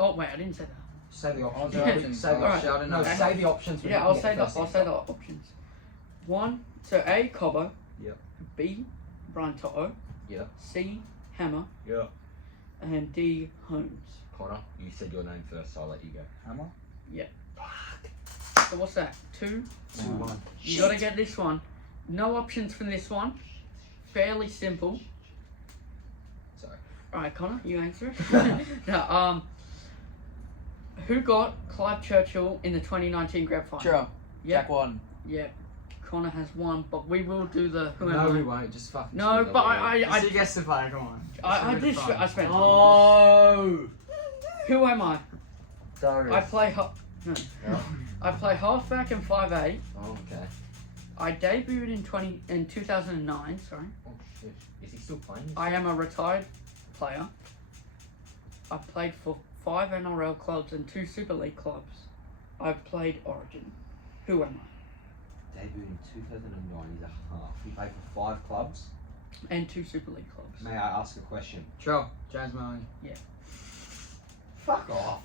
Oh, wait, I didn't say that. Say the Oh, options. the options. Say the Alright. options. No, Okay. say the options. Yeah, I'll say the options. 1. So A. Cobbo. Yep. B. Brian Toto. Yep. C. Hammer. Yep. And D. Holmes. Connor, you said your name first, so I'll let you go. Hammer? So what's that? 2? 2-1. You gotta get this one. No options for this one. Fairly simple. Sorry. Alright, Connor, you answer it. No, who got Clive Churchill in the 2019 grand final? True. Yeah. Jack Warden. Yeah. Connor has 1, but we will do the who No, am we I? won't. Just fucking. No, spin but the wheel. I She gets the fire, come on. I It's did. fun. I spent. Oh. Who am I? Sorry. I play. No. Oh. I play halfback and 5'8". Oh, okay. I debuted in 2009. Sorry. Oh shit. Is he still playing? I am a retired player. I played for 5 NRL clubs and 2 Super League clubs. I've played Origin. Who am I? Debuted in 2009. He's a half. He played for 5 clubs. And 2 Super League clubs. May I ask a question? True. James Mullen. Fuck off.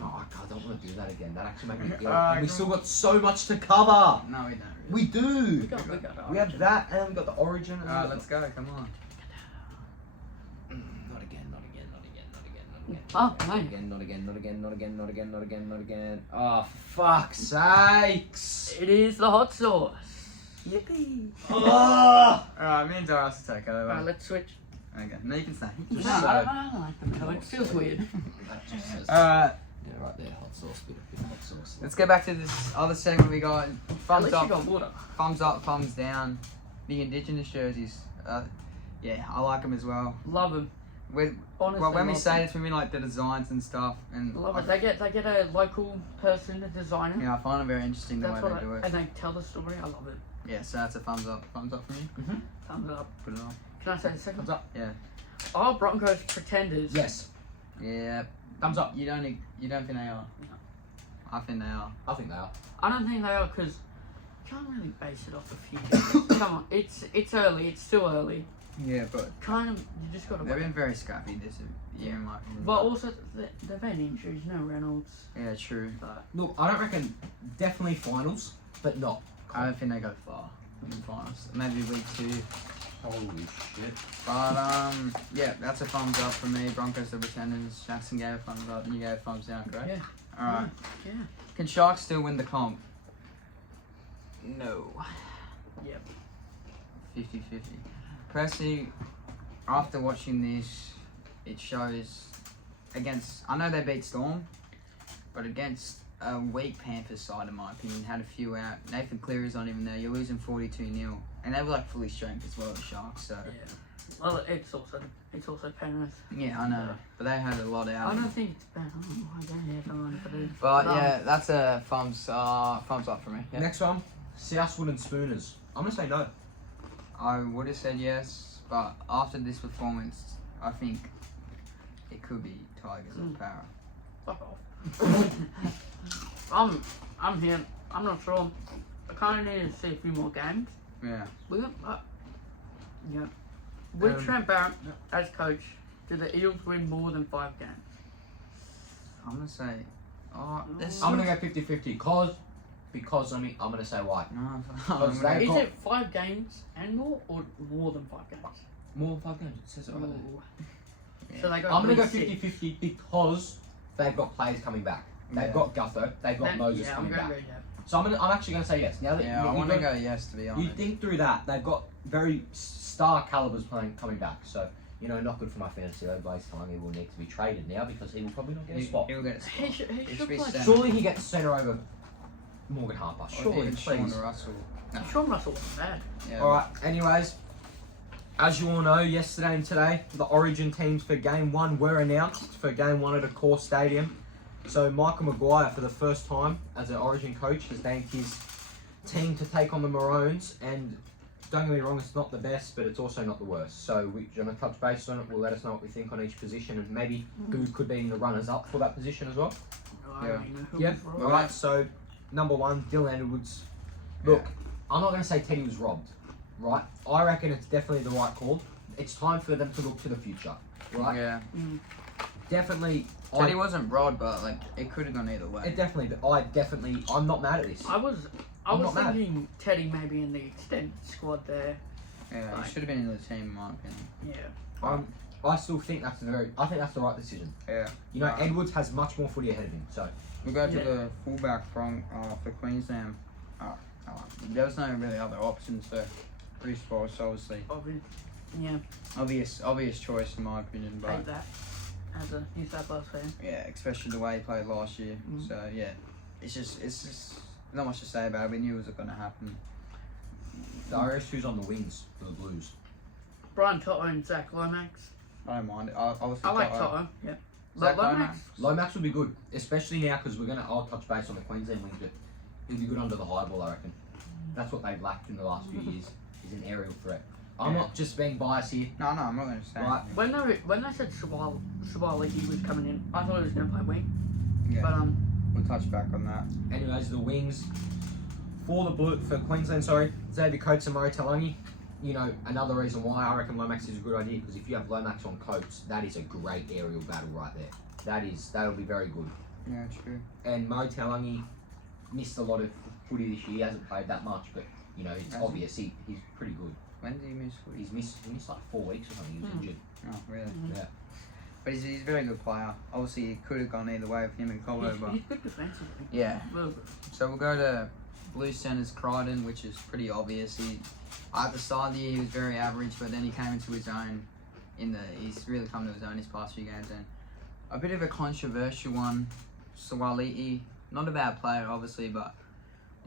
No, I don't want to do that again. That actually made me feel. And we still got so much to cover. No, we don't. We do. We got We have that, and we got the origin. And Alright, let's go. Come on. Not again. Not again. Not again. Not again. Not again. Oh, Not man. again. Not again. Not again. Not again. Not again. Not again. Not again. Oh, fuck's sakes! It is the hot sauce. Yippee. Oh! Alright, me and Doris will take over. Alright, let's switch. Okay, no, you can stay. Just No, so- I don't like them. No, it feels weird. That just says. Alright, Yeah, right there. Hot sauce. Bit of hot sauce. let's get back to this other segment we got. At Thumbs least you up, got water. thumbs down. The Indigenous jerseys. Yeah, I like them as well. Love them. With, Honestly, well, when we love say them. this, we mean like the designs and stuff. And Love I, it. They get a local person, a designer. yeah, I find it very interesting the That's way what they do it. and they tell the story. I love it. Yeah, so that's a thumbs up from you. Thumbs up. Put it on. Can I say the second? Thumbs up. Yeah. Are Broncos pretenders? Yes. Yeah. Thumbs up. You don't think they are? No. I think they are. I think they are. I don't think they are because you can't really base it off the future. Come on, it's early. It's still early. Yeah, but Kind of, you just gotta they've wait. been very scrappy this year in my opinion. But also, they've had injuries. No Reynolds. yeah, true. But Look, I don't reckon definitely finals, but not. I don't think they go far in the finals. Maybe week 2. Holy shit. But yeah, that's a thumbs up for me. Broncos the pretenders. Jackson gave a thumbs up and you gave a thumbs down, correct? Yeah. Alright. Yeah. Can Sharks still win the comp? No. Yep. 50-50. Personally, after watching this, it shows against, I know they beat Storm, but against a weak Panthers side in my opinion, had a few out. Nathan Cleary's not even there, you're losing 42-0. And they were like fully strength as well as Sharks, so. Yeah. Well, it's also Penrith. Yeah, I know, but they had a lot out. I don't think it's bad. I don't know if it is. But yeah, that's a thumbs up for me. Yeah. Next one, South Wooden Spooners. I'm gonna say no. I would have said yes, but after this performance, I think it could be Tigers or Para. Fuck off. I'm here. I'm not sure. kind of need to see a few more games. Yeah. We got, yeah. With Trent Barrett as coach, do the Eels win more than 5 games? I'm gonna say. I'm gonna go 50-50 because I'm gonna say why. No, Because they- Is it 5 games and more, or more than 5 games? More than 5 games. It says it right there. Ooh. Yeah. So they got I'm gonna go at least 50-50 because they've got players coming back. They've Yeah. got Gutho. They've got six. Moses Yeah, I'm coming going back. to go, yeah. So I'm actually gonna say yes. Now that Yeah, I you want to got- go yes, to be You honest. think through that, they've got very star calibers playing coming back. So, not good for my fantasy though. Blaze Talangi will need to be traded now because he will probably not get a spot. He'll get a He spot. should He should be play. centre. Surely he gets centre over Morgan Harper. Or Surely, even Sean please. Russell. No. Sean Russell wasn't bad. Yeah. Alright, anyways, as you all know, yesterday and today, the Origin teams for Game 1 were announced for Game 1 at a core stadium. So Michael Maguire, for the first time as an Origin coach, has named his team to take on the Maroons, and don't get me wrong, it's not the best, but it's also not the worst. So we're going to touch base on it, we'll let us know what we think on each position, and maybe who could be in the runners-up for that position as well. I Yeah. don't even know who Yeah, was wrong. alright, so number 1, Dylan Edwards. Look, I'm not going to say Teddy was robbed, right? I reckon it's definitely the right call. It's time for them to look to the future, right? Yeah. Definitely. Teddy wasn't broad, but like it could have gone either way. It definitely, I'm not mad at this. I was I'm not mad. thinking Teddy maybe in the extended squad there. Yeah, Like- he should have been in the team, in my opinion. Yeah. I still think I think that's the right decision. Yeah. Edwards has much more footy ahead of him, so. We'll go to Yeah. the fullback for Queensland. There was no really other options for Bruce Boss, obviously. Yeah, Obvious choice in my opinion, but take that as a New South Wales fan. yeah, especially the way he played last year. So yeah, it's just not much to say about it. We knew it was going to happen. Darius, who's on the wings for the Blues? Brian Toto and Zach Lomax. I don't mind it. Obviously I like Toto. Toto. Yeah. Zach But Lomax. Lomax will be good, especially now because I'll touch base on the Queensland wings, but he'll be good under the high ball, I reckon. That's what they've lacked in the last few years, is an aerial threat. I'm Yeah. not just being biased here. No, I'm not going to say Right. anything. When they said Shawali he was coming in, I thought he was going to play wing. Yeah, But we'll touch back on that. Anyways, the wings for Queensland, Xavier Coates and Murray Talangi. Another reason why I reckon Lomax is a good idea, because if you have Lomax on Coates, that is a great aerial battle right there. That'll be very good. Yeah, true. And Murray Talangi missed a lot of footy this year. He hasn't played that much, but it's Has obvious he's pretty good. When did he miss footy? He missed like 4 weeks or something. He was injured. Oh, really? Yeah. But he's a very good player. Obviously, it could have gone either way with him and Colbo, but he's good defensively. yeah. Real good. So we'll go to Blue Centers Crichton, which is pretty obvious. At the start of the year, he was very average, but then he came into his own. He's really come to his own his past few games, and a bit of a controversial one. Sawaliti, not a bad player, obviously, but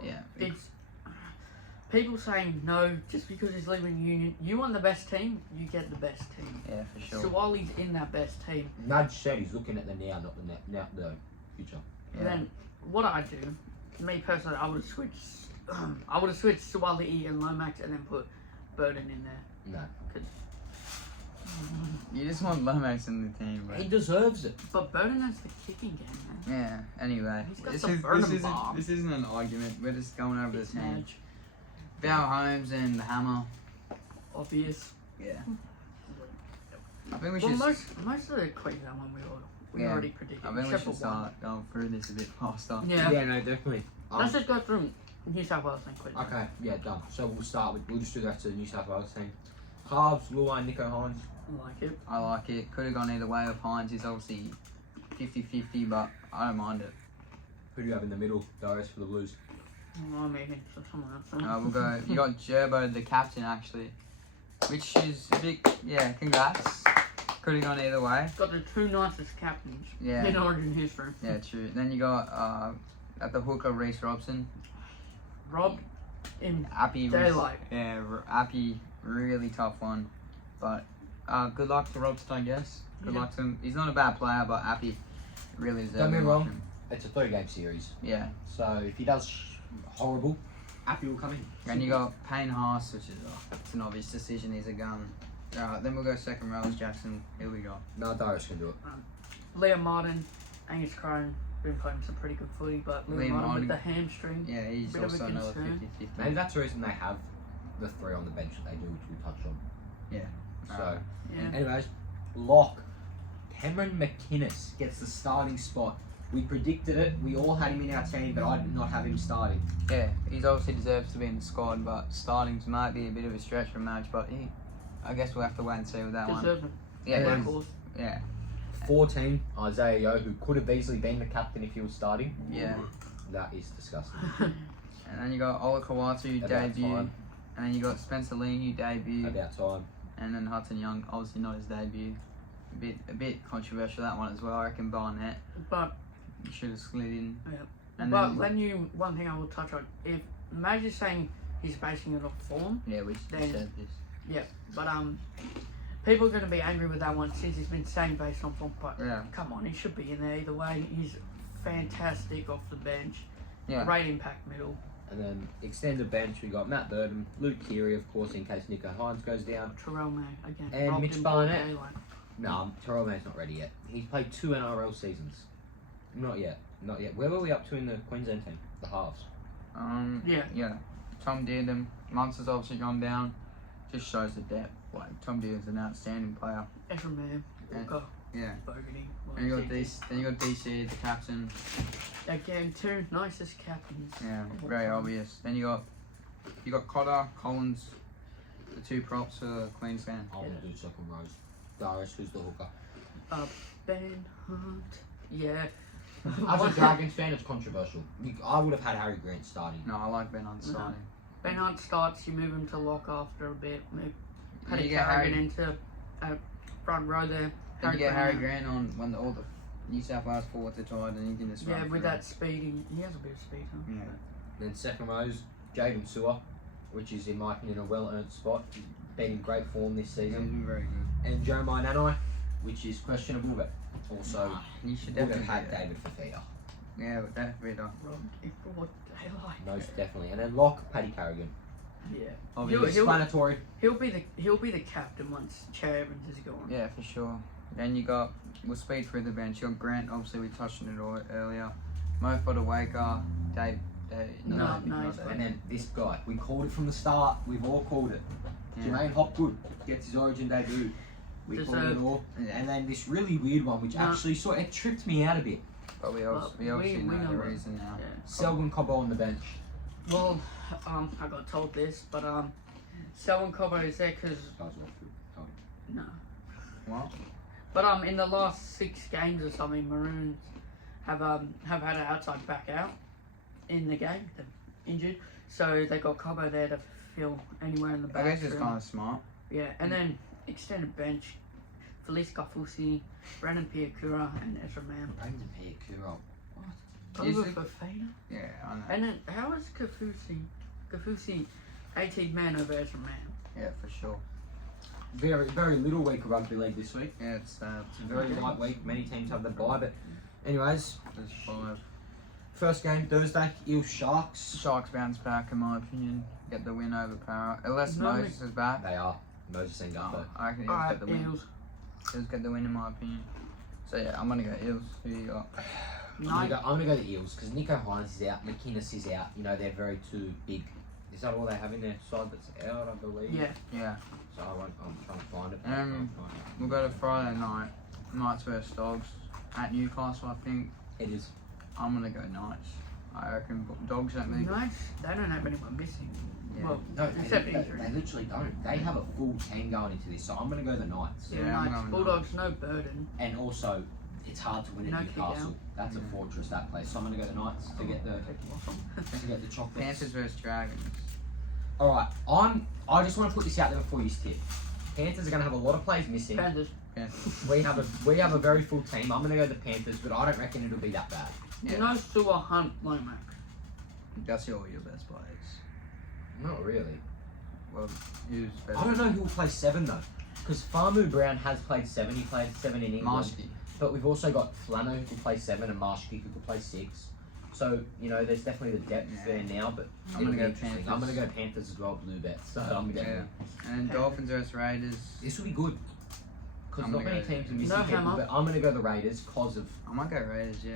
yeah. It's people saying no just because he's leaving Union. You want the best team, you get the best team. Yeah, for sure. So while he's in that best team, Nudge said he's looking at the now, not the future. Yeah. then what I do, me personally, I would have switched. I would have switched Suwali'i and Lomax and then put Burden in there. No. You just want Lomax in the team, but He deserves it. But Burden has the kicking game, man. yeah. Anyway, He's got this some is Burnham this isn't bomb. this isn't an argument. We're just going over the It's team. Madge. Val Holmes and the Hammer. Obvious. Yeah. I think we Well, should. most of the Queensland one we Yeah. already predicted. I think we except should for one. start going through this a bit faster. Yeah. No, definitely. Let's just go through New South Wales and Queensland. Okay, yeah, done. So we'll just do that to the New South Wales team. Halves, LUAI, Nico Hines. I like it. I like it. Could have gone either way with Hines. He's obviously 50-50, but I don't mind it. Who do you have in the middle, Darius, for the Blues? I'm aiming for someone else. We'll go. You got Gerbo, the captain, actually, which is a big. Yeah, congrats. Could have gone either way. Got the two nicest captains Yeah. in Origin history. Yeah, true. Then you got at the hooker, Reece Robson. Rob in Appy. daylight. Yeah, Appy, really tough one, but good luck to Robson, I guess. Good Yeah. luck to him. He's not a bad player, but Appy really deserves Don't get me it. wrong. It's a 3-game series. Yeah. So if he does horrible, Appy will come in. And you got Payne Haas, which is it's an obvious decision. He's a gun. Then we'll go second row. Jackson. Here we go. No, Darius can do it. Liam Martin, Angus Crone, been playing some pretty good footy, but Liam Martin with Martin. the hamstring. Yeah, he's Bit of a also another concern. 50-50. Maybe that's the reason they have the 3 on the bench that they do, which we'll touch on. Yeah. So, Yeah. anyways, lock. Cameron McInnes gets the starting spot. We predicted it. We all had him in our team, but I did not have him starting. Yeah, he's obviously deserves to be in the squad, but startings might be a bit of a stretch for a match. But I guess we'll have to wait and see with that one. Deserved it. Yeah, And Of course. yeah, 14, Isaiah Yeo, who could have easily been the captain if he was starting. yeah. That is disgusting. And then you got Ola Kawatu About debut, time. and then you got Spencer Lee debut, About time. and then Hudson Young obviously not his debut. A bit controversial that one as well. I reckon Barnett But should have slid in. Yeah. And but then one thing I will touch on, if Maggie's saying he's basing it off form, yeah, we then- said this. yeah. But people are going to be angry with that one since he's been saying based on form. But Yeah, come on, he should be in there either way. He's fantastic off the bench. yeah. Great impact middle. And then extended bench, we got Matt Burton, Luke Keary, of course, in case Nico Hines goes down. Terrell May again. And robbed Mitch him Barnett. daylight. No, Terrell May's not ready yet. He's played 2 NRL seasons. Not yet. Not yet. Where were we up to in the Queensland team? The halves. Yeah. Yeah. Tom Dearden, Munster's obviously gone down. Just shows the depth. Like Tom Dearden's an outstanding player. Ezra Mann, Walker, Yeah. Fogarty. And you got DC, the captain. Again, 2 nicest captains. Yeah, of all very time. obvious. Then you got Cotter, Collins, the 2 props for Queensland. I want to do second rows. Darius, who's the hooker? Ben Hunt. Yeah. As a Dragons fan, it's controversial. I would have had Harry Grant starting. No, I like Ben Hunt No. starting. Ben Hunt starts, you move him to lock after a bit. Move Paddy You get Carrigan Harry- into front row there. Then you get Harry Grant. Grant on when all the New South Wales forwards are tired, and you can just Yeah, run with through. that speed, he has a bit of speed, huh? Yeah. Then second rows, Jaden Sewer, which is in my opinion a well-earned spot. He's been in great form this He's season. been very good. And Jeremiah Nanai, which is questionable, but also You should would have definitely had do that. David Fafita. Yeah, but that's better. Robbed in broad daylight. Most definitely. And then lock, Paddy Carrigan. Yeah. Obviously, He'll- explanatory. He'll be the captain once Che Evans is gone. Yeah, for sure. Then you got, we'll speed through the bench. You got Grant, obviously we touched on it all earlier. Mo Fodawaker, Dave. No, not he's Dave. And then this guy, we called it from the start. We've all called it. Yeah. Jermaine Hopgood gets his Origin debut. We called it Deserved. all. Yeah. And then this really weird one, which No. actually it tripped me out a bit. But we obviously we know the know it. reason now. Yeah. Selwyn Cobbo on the bench. Well, I got told this, but Selwyn Cobbo is there because no. What? But in the last 6 games or something, Maroons have had an outside back out in the game. They're injured, so they got Cobbo there to fill anywhere in the back. I guess it's kind of smart. Yeah, and then extended bench, Felice Kafusi, Brandon Piakura, and Ezra Mann. Brandon Piakura. Is Over it- Fafita. Yeah, I know. And then how is Kafusi 18 man over Ezra Mann? Yeah, for sure. Very, very little week of rugby league this week. Yeah, it's It's a very light week. Many teams have the bye, but anyways, there's 5. first game Thursday, Eels Sharks. Sharks bounce back, in my opinion. Get the win over Para. Unless No, Moses is back. They are. Moses and Gutho. I reckon Eels Alright, get the win. Eels. Eels get the win, in my opinion. So yeah, I'm gonna go Eels. Who you got? I'm gonna go the Eels because Nico Hines is out, McInnes is out. You know they're very too big. Is that all they have in their side that's out? I believe. Yeah. Yeah. So I'm trying to find it. We'll go to Friday night. Knights versus Dogs at Newcastle. I think It is. I'm gonna go Knights. I reckon Dogs don't make. Nice. They don't have anyone missing. Yeah. Well, No, except they injury. literally don't. They have a full team going into this, so I'm gonna go the Knights. Yeah, Yeah, I'm Knights. going Bulldogs, no burden. And also, it's hard to win at No kick Newcastle. out. That's a Yeah. fortress, that place. So I'm gonna go the Knights to get the Take you off them. to get the chocolates. Panthers versus Dragons. All right, I just want to put this out there before you tip. Panthers are gonna have a lot of players missing. Panthers. We have a very full team. I'm gonna go the Panthers, but I don't reckon it'll be that bad. Yeah. No Sewer, Hunt, Lomax. That's all your best players. Not really. Well, who's better? I don't know who will play 7 though, because Farmu Brown has played 7. He played 7 in England. Marsky. But we've also got Flano who could play 7 and Marshke who could play 6. So, you know, there's definitely the depth Yeah. there now, but I'm it'll gonna be go interesting. Panthers. I'm going to go Panthers as well, blue bet. So I'm going to Yeah. And then Dolphins versus Raiders. This will be good. Because I'm not gonna many go- teams are missing No people, hammer. but I'm going to go the Raiders because of... I might go Raiders, yeah.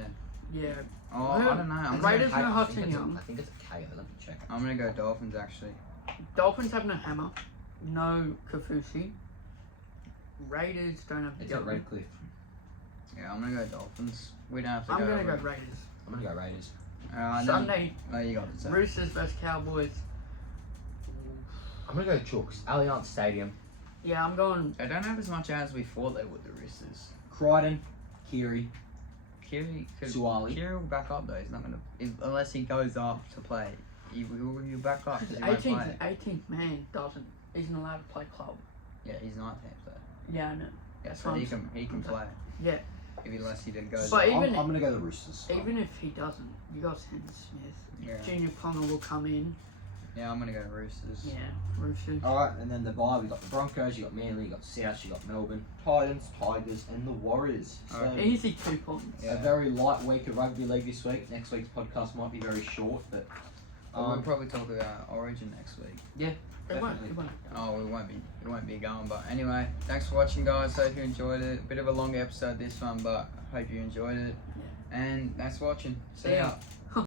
Yeah. Oh, I don't know. Raiders K- no I Hudson think it's a- Young. I think it's a KO. Let me check. I'm gonna go Dolphins actually. Dolphins have no hammer. No Kafusi. Raiders don't have It's at Young. Redcliffe. Yeah, I'm gonna go Dolphins. We don't have to I'm go. gonna go over- Raiders. I'm gonna go Raiders. Sunday, Oh, you got it. Roosters vs Cowboys. I'm gonna go Chooks. Allianz Stadium. Yeah, I'm going. They don't have as much as we thought they would. The Roosters. Crichton. Kiri. Kiri could. Suwali. Kiri will back up though. He's not gonna unless he goes up to play. He will back up because he won't 18th, play. 18th man isn't allowed to play club. Yeah, he's not though. Yeah, I know. Yeah, That's so what he I'm can play. Yeah. If unless he then goes. But up. even I'm gonna go the Roosters. even if he doesn't, you got Sam Smith. Yeah. Junior Ponga will come in. Yeah, I'm gonna go Roosters. Yeah, Roosters. Alright, and then the bye, we got the Broncos, you got Manly, you got South, you got Melbourne, Titans, Tigers, and the Warriors. So, Alright. Easy 2 points. Yeah. a very light week of rugby league this week. Next week's podcast might be very short, but We'll probably talk about Origin next week. It won't. definitely. It won't. Oh, it won't be going. But anyway, thanks for watching, guys. Hope you enjoyed it. A bit of a long episode this one, but hope you enjoyed it. Yeah. And thanks for watching. See ya.